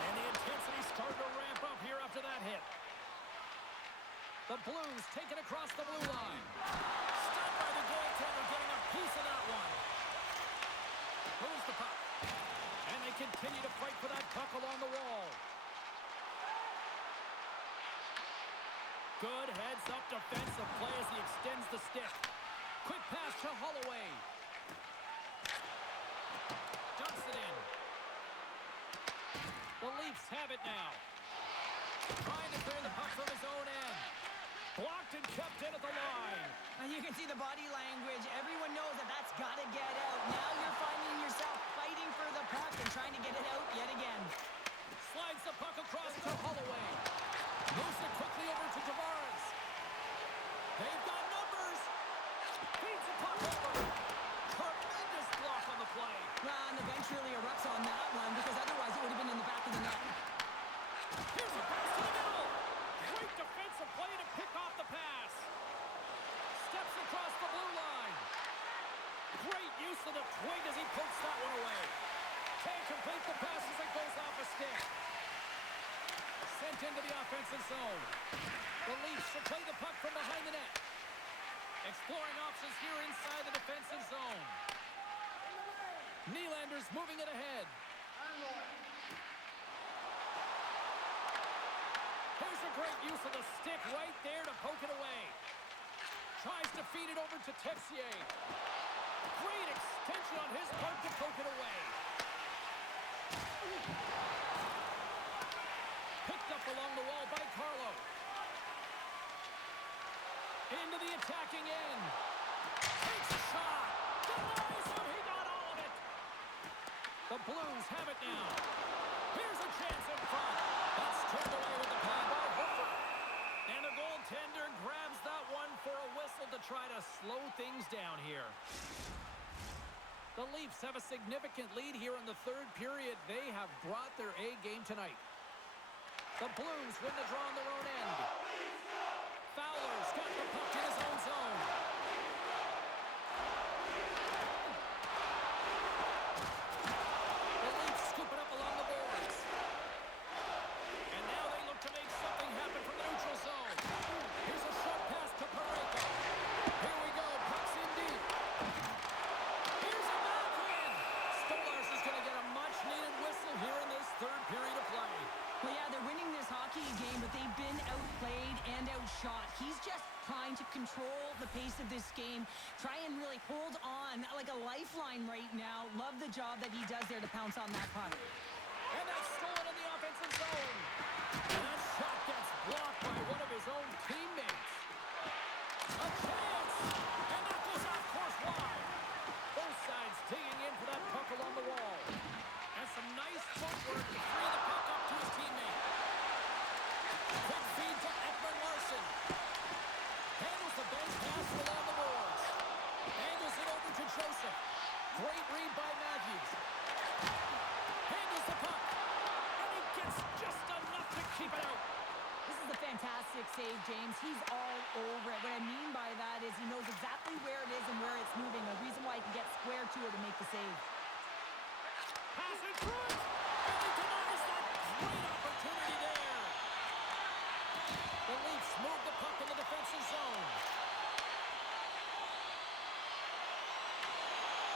And the intensity started to ramp up here after that hit. The Blues take it across the blue line. Stopped by the goaltender, getting a piece of that one. Moves the puck. And they continue to fight for that puck along the wall. Good heads-up defensive play as he extends the stick. Quick pass to Holloway. Dumps it in. The Leafs have it now. Trying to clear the puck from his own end. Blocked and kept in at the line. And you can see the body language. Everyone knows that that's got to get out. Now you're finding yourself fighting for the puck and trying to get it out yet again. Slides the puck across to Holloway. Moves it quickly over to Tavares. They've got numbers. Feeds the puck over. Tremendous block on the play. Well, and the bench really erupts on that one because otherwise it would have been in the back of the net. Here's a pass to the middle. Great defensive play to pick off the pass. Steps across the blue line. Great use of the twig as he pokes that one away. Can't complete the pass as it goes off a stick. Sent into the offensive zone. The Leafs will play the puck from behind the net. Exploring options here inside the defensive zone. Nylander's moving it ahead. Here's a great use of the stick right there to poke it away. Tries to feed it over to Texier. Great extension on his part to poke it away. Picked up along the wall by Carlo. Into the attacking end. Takes a shot. Denies him. He got all of it. The Blues have it now. Here's a chance in front. That's turned away with the pad by Hooper. And the goaltender grabs that one for a whistle to try to slow things down here. The Leafs have a significant lead here in the third period. They have brought their A game tonight. The Blues win the draw on their own end. Fowler's got the puck in his own zone. The Leafs scoop it up along the boards. And now they look to make something happen from the neutral zone. Here's a short pass to Parayko. Here we go. Puck's in deep. Here's a backhand. Stolarz is going to get a much-needed whistle here in this third period of play. Well, yeah, they're winning this hockey game, but they've been outplayed and outshot. He's just trying to control the pace of this game, try and really hold on like a lifeline right now. Love the job that he does there to pounce on that puck. And that's stolen in the offensive zone. And that shot gets blocked by one of his own teammates. A chance! And that goes off course wide. Both sides digging in for that puck along the wall. And some nice footwork to free the puck up to his teammate. Quick feed to Ekman Larsson. Handles the bench pass along the boards. Angles it over to Joseph. Great read by Matthews. Handles the puck. And he gets just enough to keep it out. This is a fantastic save, James. He's all over it. What I mean by that is he knows exactly where it is and where it's moving. The reason why he can get square to it and make the save. Pass in front. And he denies that great opportunity there. The Leafs move the puck in the defensive zone.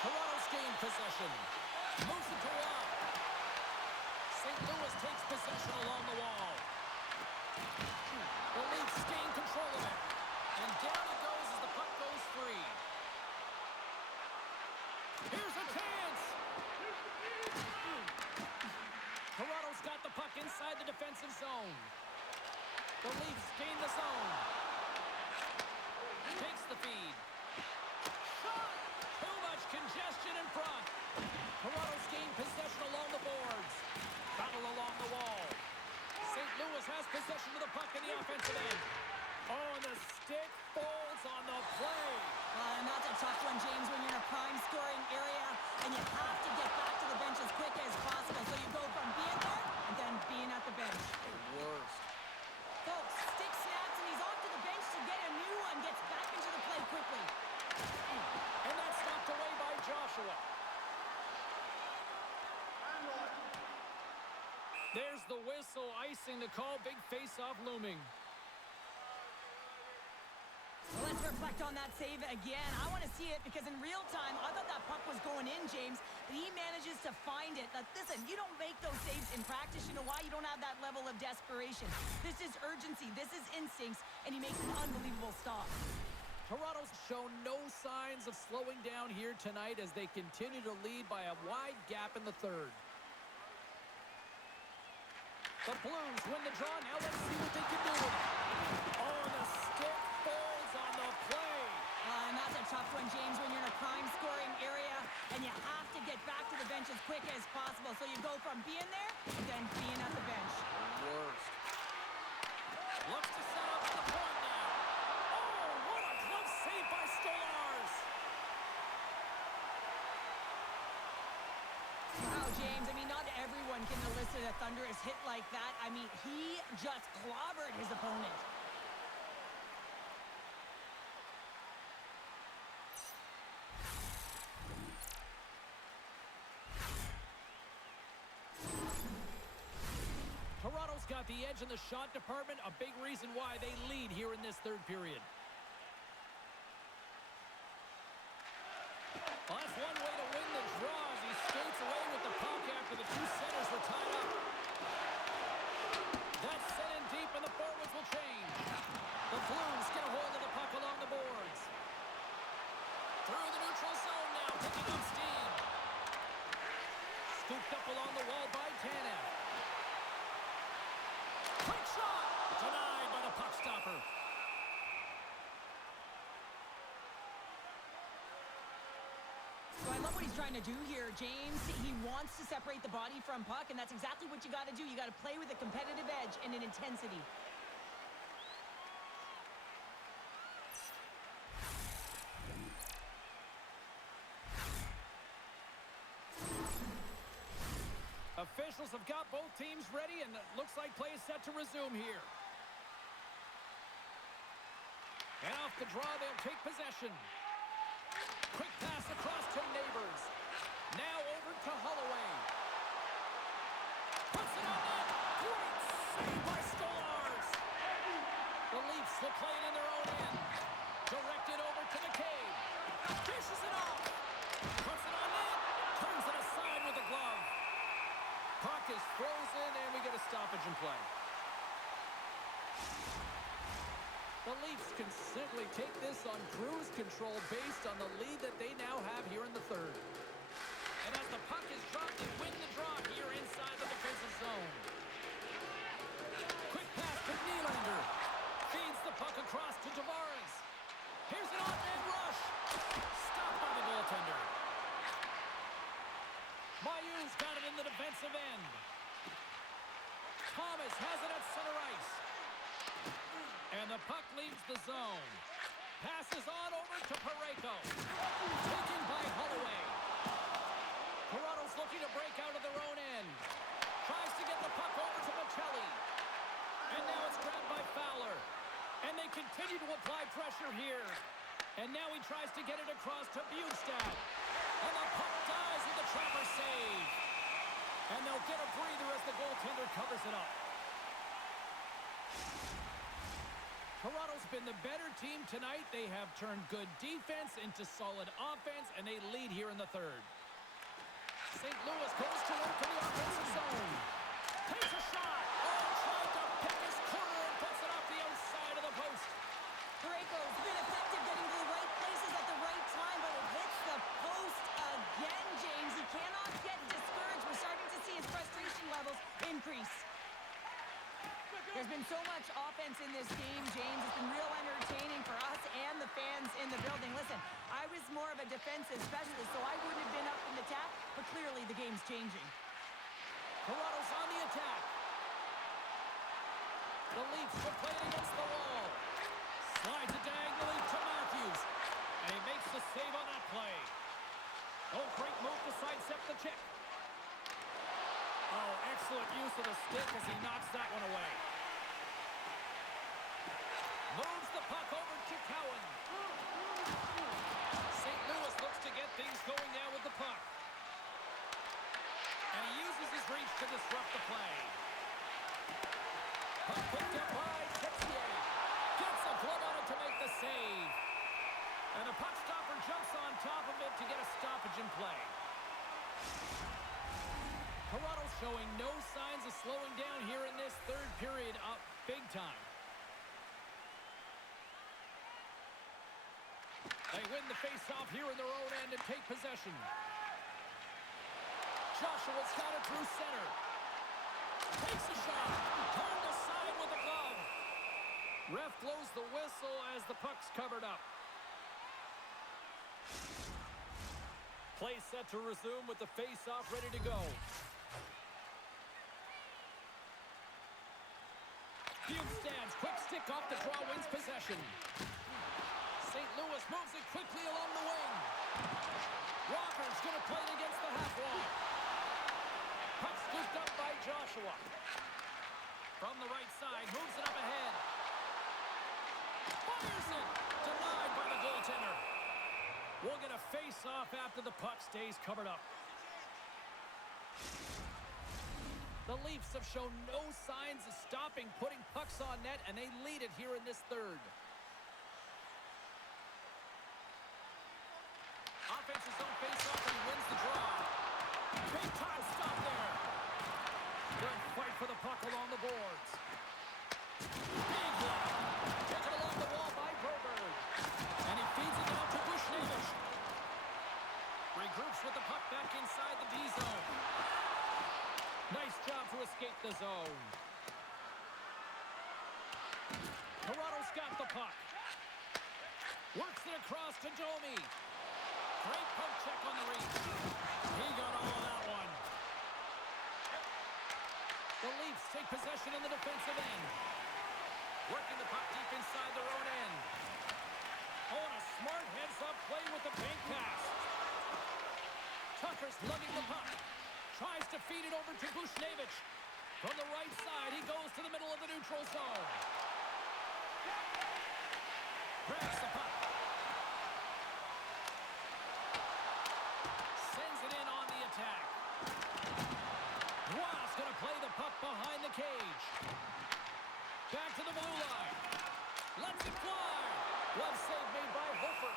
Toronto's gained possession. Moves it to Rob. St. Louis takes possession along the wall. The Leafs gain control of it. And down it goes as the puck goes free. Here's a chance. Toronto's got the puck inside the defensive zone. The Leafs gain the zone. Takes the feed. Shot! Too much congestion in front. Toronto's gained possession along the boards. Battle along the wall. St. Louis has possession of the puck in the offensive end. Oh, and the stick falls on the play. And that's a tough one, James, when you're in a prime scoring area and you have to get back to the bench as quick as possible. So you go from being there and then being at the bench. The worst. Folks, stick snaps and he's off to the bench to get a new one. Gets back into the play quickly. And that's knocked away by Joshua. There's the whistle, icing the call. Big face-off looming. Well, let's reflect on that save again. I want to see it because in real time, I thought that puck was going in, James, but he manages to find it. Now, listen, you don't make those saves in practice. You know why? You don't have that level of desperation. This is urgency. This is instincts, and he makes an unbelievable stop. Toronto's shown no signs of slowing down here tonight as they continue to lead by a wide gap in the third. The Blues win the draw. Now let's see what they can do with it. Oh, and the stick falls on the play. And that's a tough one, James, when you're in a prime scoring area and you have to get back to the bench as quick as possible. So you go from being there and then being at the bench. Worst. Looks to set up to the point now. Oh, what a glove save by Stolarz. Wow, James, I mean, not everyone can elicit a thunderous hit like that. I mean, he just clobbered his opponent. Toronto's got the edge in the shot department, a big reason why they lead here in this third period. Well, that's one way to win the draw as he skates away with the puck after the two centers were tied up. That's set in deep and the forwards will change. The Blues get a hold of the puck along the boards. Through the neutral zone now, picking up steam. Scooped up along the wall by Tanev. Quick shot! Denied by the puck stopper. So I love what he's trying to do here, James. He wants to separate the body from puck, and that's exactly what you got to do. You got to play with a competitive edge and an intensity. Officials have got both teams ready, and it looks like play is set to resume here. And off the draw, they'll take possession. Quick pass across to Neighbors. Now over to Holloway. Puts it on net. Great save by Stars. The Leafs will play it in their own end. Directed over to McCabe. Dishes it off. Puts it on net. Turns it aside with a glove. Puck is frozen, and we get a stoppage in play. The Leafs can simply take this on cruise control based on the lead that they now have here in the third. And as the puck is dropped, they win the draw here inside the defensive zone. Quick pass to Nylander. Feeds the puck across to Tavares. Here's an on-man rush. Stopped by the goaltender. Mayu's got it in the defensive end. Thomas has it at center ice. And the puck leaves the zone. Passes on over to Parayko. Taken by Holloway. Toronto's looking to break out of their own end. Tries to get the puck over to Michelli. And now it's grabbed by Fowler. And they continue to apply pressure here. And now he tries to get it across to Bjugstad. And the puck dies in the trapper save. And they'll get a breather as the goaltender covers it up. Toronto's been the better team tonight. They have turned good defense into solid offense, and they lead here in the third. St. Louis goes to work in the offensive zone. Takes a shot. Oh, trying to pick his corner and puts it off the outside of the post. Parayko's been effective getting to the right places at the right time, but it hits the post again, James. He cannot get discouraged. We're starting to see his frustration levels increase. There's been so much offense in this game, James. It's been real entertaining for us and the fans in the building. Listen, I was more of a defensive specialist, so I wouldn't have been up in the attack, but clearly the game's changing. Toronto's on the attack. The Leafs will play it against the wall. Slides it diagonally to Matthews. And he makes the save on that play. Oh, great move to sidestep the check. Oh, excellent use of the stick as he knocks that one away. Moves the puck over to Cowan. St. Louis looks to get things going now with the puck. And he uses his reach to disrupt the play. Puck picked up by Texier. Gets a glove on it to make the save. And the puck stopper jumps on top of it to get a stoppage in play. Toronto's showing no signs of slowing down here in this third period up big time. They win the face-off here in their own end and take possession. Joshua's got it through center. Takes a shot. Turned aside with a glove. Ref blows the whistle as the puck's covered up. Play set to resume with the face-off ready to go. Bjugstad's quick stick off the draw wins possession. St. Louis moves it quickly along the wing. Walker's going to play it against the half wall. Puck scooped up by Joshua. From the right side, moves it up ahead. Fires it! Denied by the goaltender. We'll get a face-off after the puck stays covered up. The Leafs have shown no signs of stopping putting pucks on net, and they lead it here in this third. Offensive zone face-off, and he wins the draw. Big time stop there. Good fight for the puck along the boards. Big hit. Taken along the wall by Broberg. And he feeds it down to Bushnevich. Regroups with the puck back inside the D-zone. Nice job to escape the zone. Toronto's got the puck. Works it across to Domi. Great poke check on the reach. He got all of that one. The Leafs take possession in the defensive end. Working the puck deep inside their own end. Oh, and a smart heads-up play with the bank pass. Tucker's lugging the puck. Tries to feed it over to Buchnevich. From the right side, he goes to the middle of the neutral zone. Grabs the puck. Sends it in on the attack. Ross going to play the puck behind the cage. Back to the blue line. Lets it fly. Glove save made by Hofer.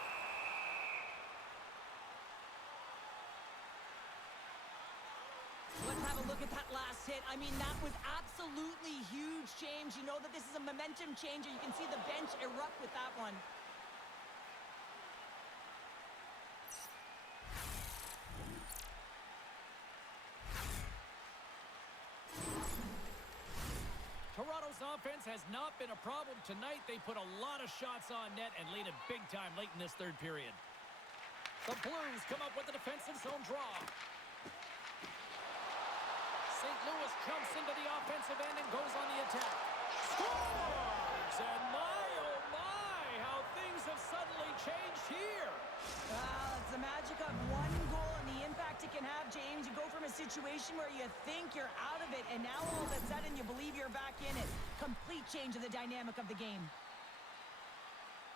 Let's have a look at that last hit. I mean, that was absolutely huge, James. You know that this is a momentum changer. You can see the bench erupt with that one. Toronto's offense has not been a problem tonight. They put a lot of shots on net and lead it big time late in this third period. The Blues come up with the defensive zone draw. St. Louis jumps into the offensive end and goes on the attack. Scores! And my, oh my, how things have suddenly changed here. Well, it's the magic of one goal and the impact it can have, James. You go from a situation where you think you're out of it, and now all of a sudden you believe you're back in it. Complete change of the dynamic of the game.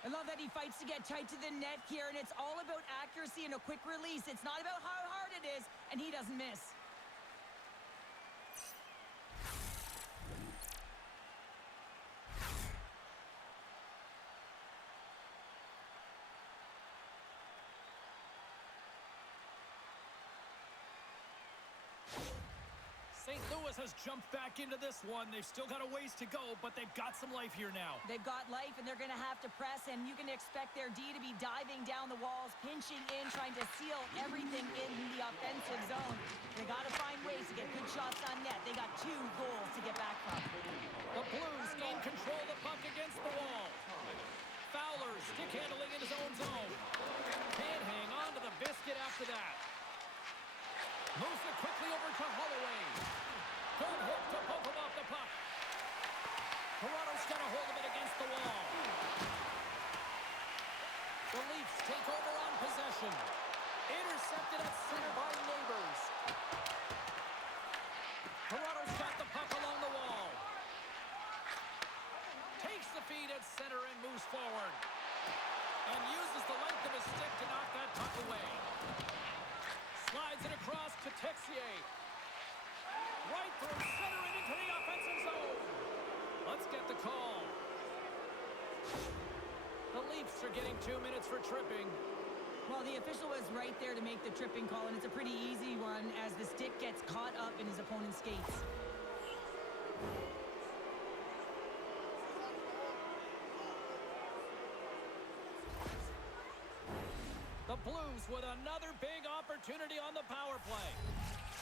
I love that he fights to get tight to the net here, and it's all about accuracy and a quick release. It's not about how hard it is, and he doesn't miss. St. Louis has jumped back into this one. They've still got a ways to go, but they've got some life here now. They've got life, and they're going to have to press, and you can expect their D to be diving down the walls, pinching in, trying to seal everything in the offensive zone. They got to find ways to get good shots on net. They got 2 goals to get back from. The Blues gain control of the puck against the wall. Fowler stick handling in his own zone. Can't hang on to the biscuit after that. Moves it quickly over to Holloway. Good hook to poke him off the puck. Toronto's got a hold of it against the wall. The Leafs take over on possession. Intercepted at center by Neighbors. Toronto's got the puck along the wall. Takes the feed at center and moves forward. And uses the length of his stick to knock that puck away. Slides it across to Texier. Right through center and into the offensive zone. Let's get the call. The Leafs are getting 2 minutes for tripping. Well, the official was right there to make the tripping call, and it's a pretty easy one as the stick gets caught up in his opponent's skates. The Blues with another big opportunity on the power play.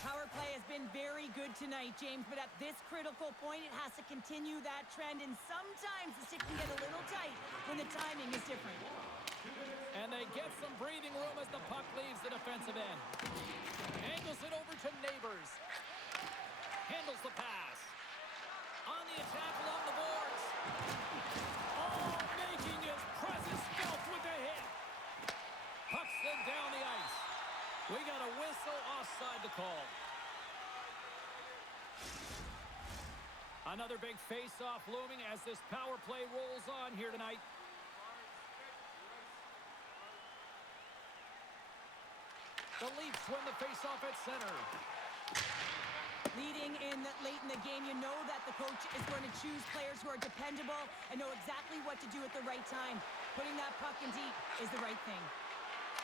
Power play has been very good tonight, James, but at this critical point, it has to continue that trend, and sometimes the stick can get a little tight when the timing is different. And they get some breathing room as the puck leaves the defensive end. Angles it over to Neighbors. Handles the pass. On the attack along the boards. Oh, making his presence felt with the hit. Puck slid down the ice. We got a whistle offside to call. Another big face-off looming as this power play rolls on here tonight. The Leafs win the face-off at center. Leading in late in the game, you know that the coach is going to choose players who are dependable and know exactly what to do at the right time. Putting that puck in deep is the right thing.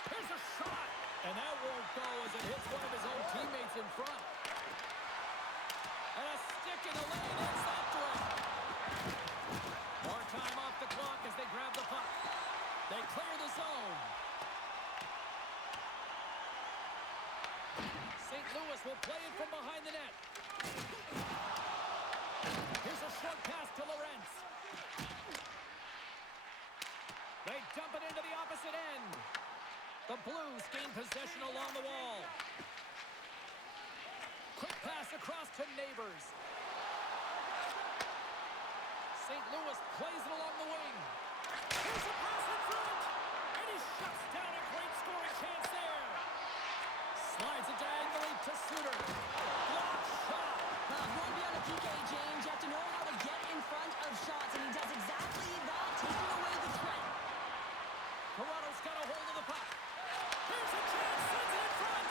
Here's a shot, and that won't go as it hits one of his own teammates in front. And a stick in the lane ends after it. More time off the clock as they grab the puck. They clear the zone. St. Louis will play it from behind the net. Here's a short pass to Lorentz. They dump it into the opposite end. The Blues gain possession along the wall. Quick pass across to Neighbors. St. Louis plays it along the wing. Here's a pass in front. And he shuts down a great scoring chance there. Slides it diagonally to Suter. Block shot. Going beyond a PK, James, you have to know how to get in front of shots, and he does exactly that, taking away the threat. Toronto's got a hold of the puck. Here's a chance. Sends it in front.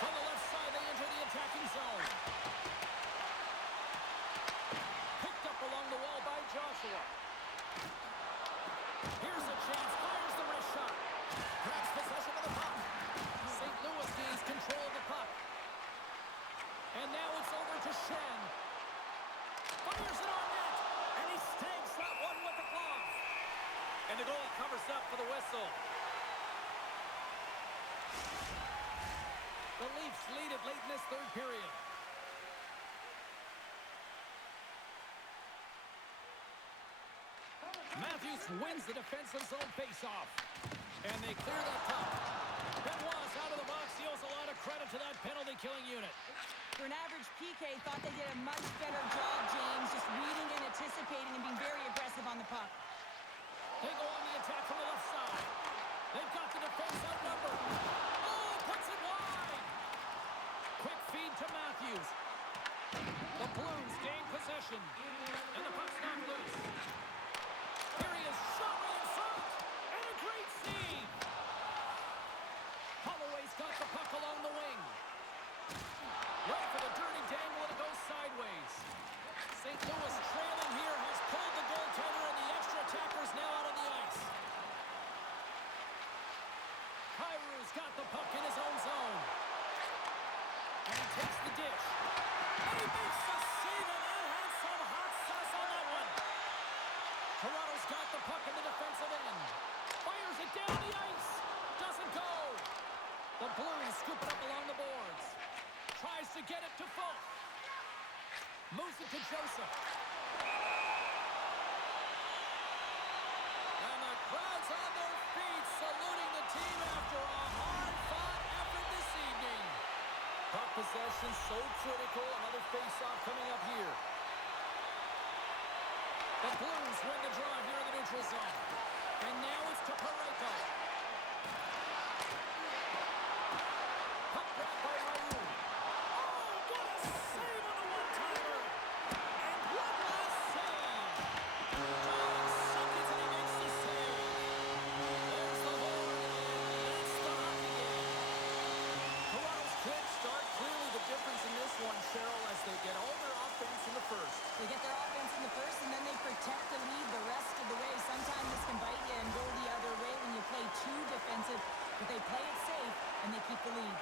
From the left side, they enter the attacking zone. Picked up along the wall by Joshua. Here's a chance. Fires the wrist shot. Grabs possession of the puck. St. Louis gains control of the puck. And now it's over to Shen. Fires it on net. And he stinks that one with the glove. And the goalie covers up for the whistle. The Leafs lead it late in this third period. Matthews wins the defensive zone faceoff. And they clear that puck. Benoit's out of the box. He owes a lot of credit to that penalty-killing unit. For an average PK, thought they did a much better job, James, just reading and anticipating and being very aggressive on the puck. They go on the attack from the left side. They've got the defense outnumbered. Oh, puts it wide. Quick feed to Matthews. The Blues gain possession. And the puck's knocked loose. Here he is, shot right in front. And a great save. Holloway's got the puck along the wing. Right for the dirty dangle, and it goes sideways. St. Louis trailing here has pulled the goaltender, and the extra attacker's now out on the ice. Kyrou's got the puck in his own zone. And he takes the dish. And he makes the save, and that had some hot sauce on that one. Toronto's got the puck in the defensive end. Fires it down the ice. Doesn't go. The Blues scoop it up along the boards. Tries to get it to Folk. Moves it to Joseph. And the crowd's on their feet, saluting the team after a hard-fought effort this evening. Puck possession so critical. Another face-off coming up here. The Blues win the draw here in the neutral zone. And now it's to Parayko. Puck grabbed by Raul. Oh, what a save on a one-timer! And what a save! John Simpkins, and he makes the save. There's the horn, and that's the hockey game. Toronto's quick start, clearly the difference in this one, Cheryl, as they get all their offense in the first. They get their offense in the first, and then they protect the lead the rest of the way. Sometimes this can bite you and go the other way when you play too defensive, but they play it safe, and they keep the lead.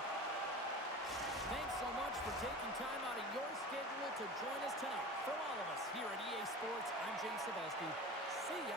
Thanks so much for taking time out of your schedule to join us tonight. From all of us here at EA Sports, I'm James Cebulski. See ya.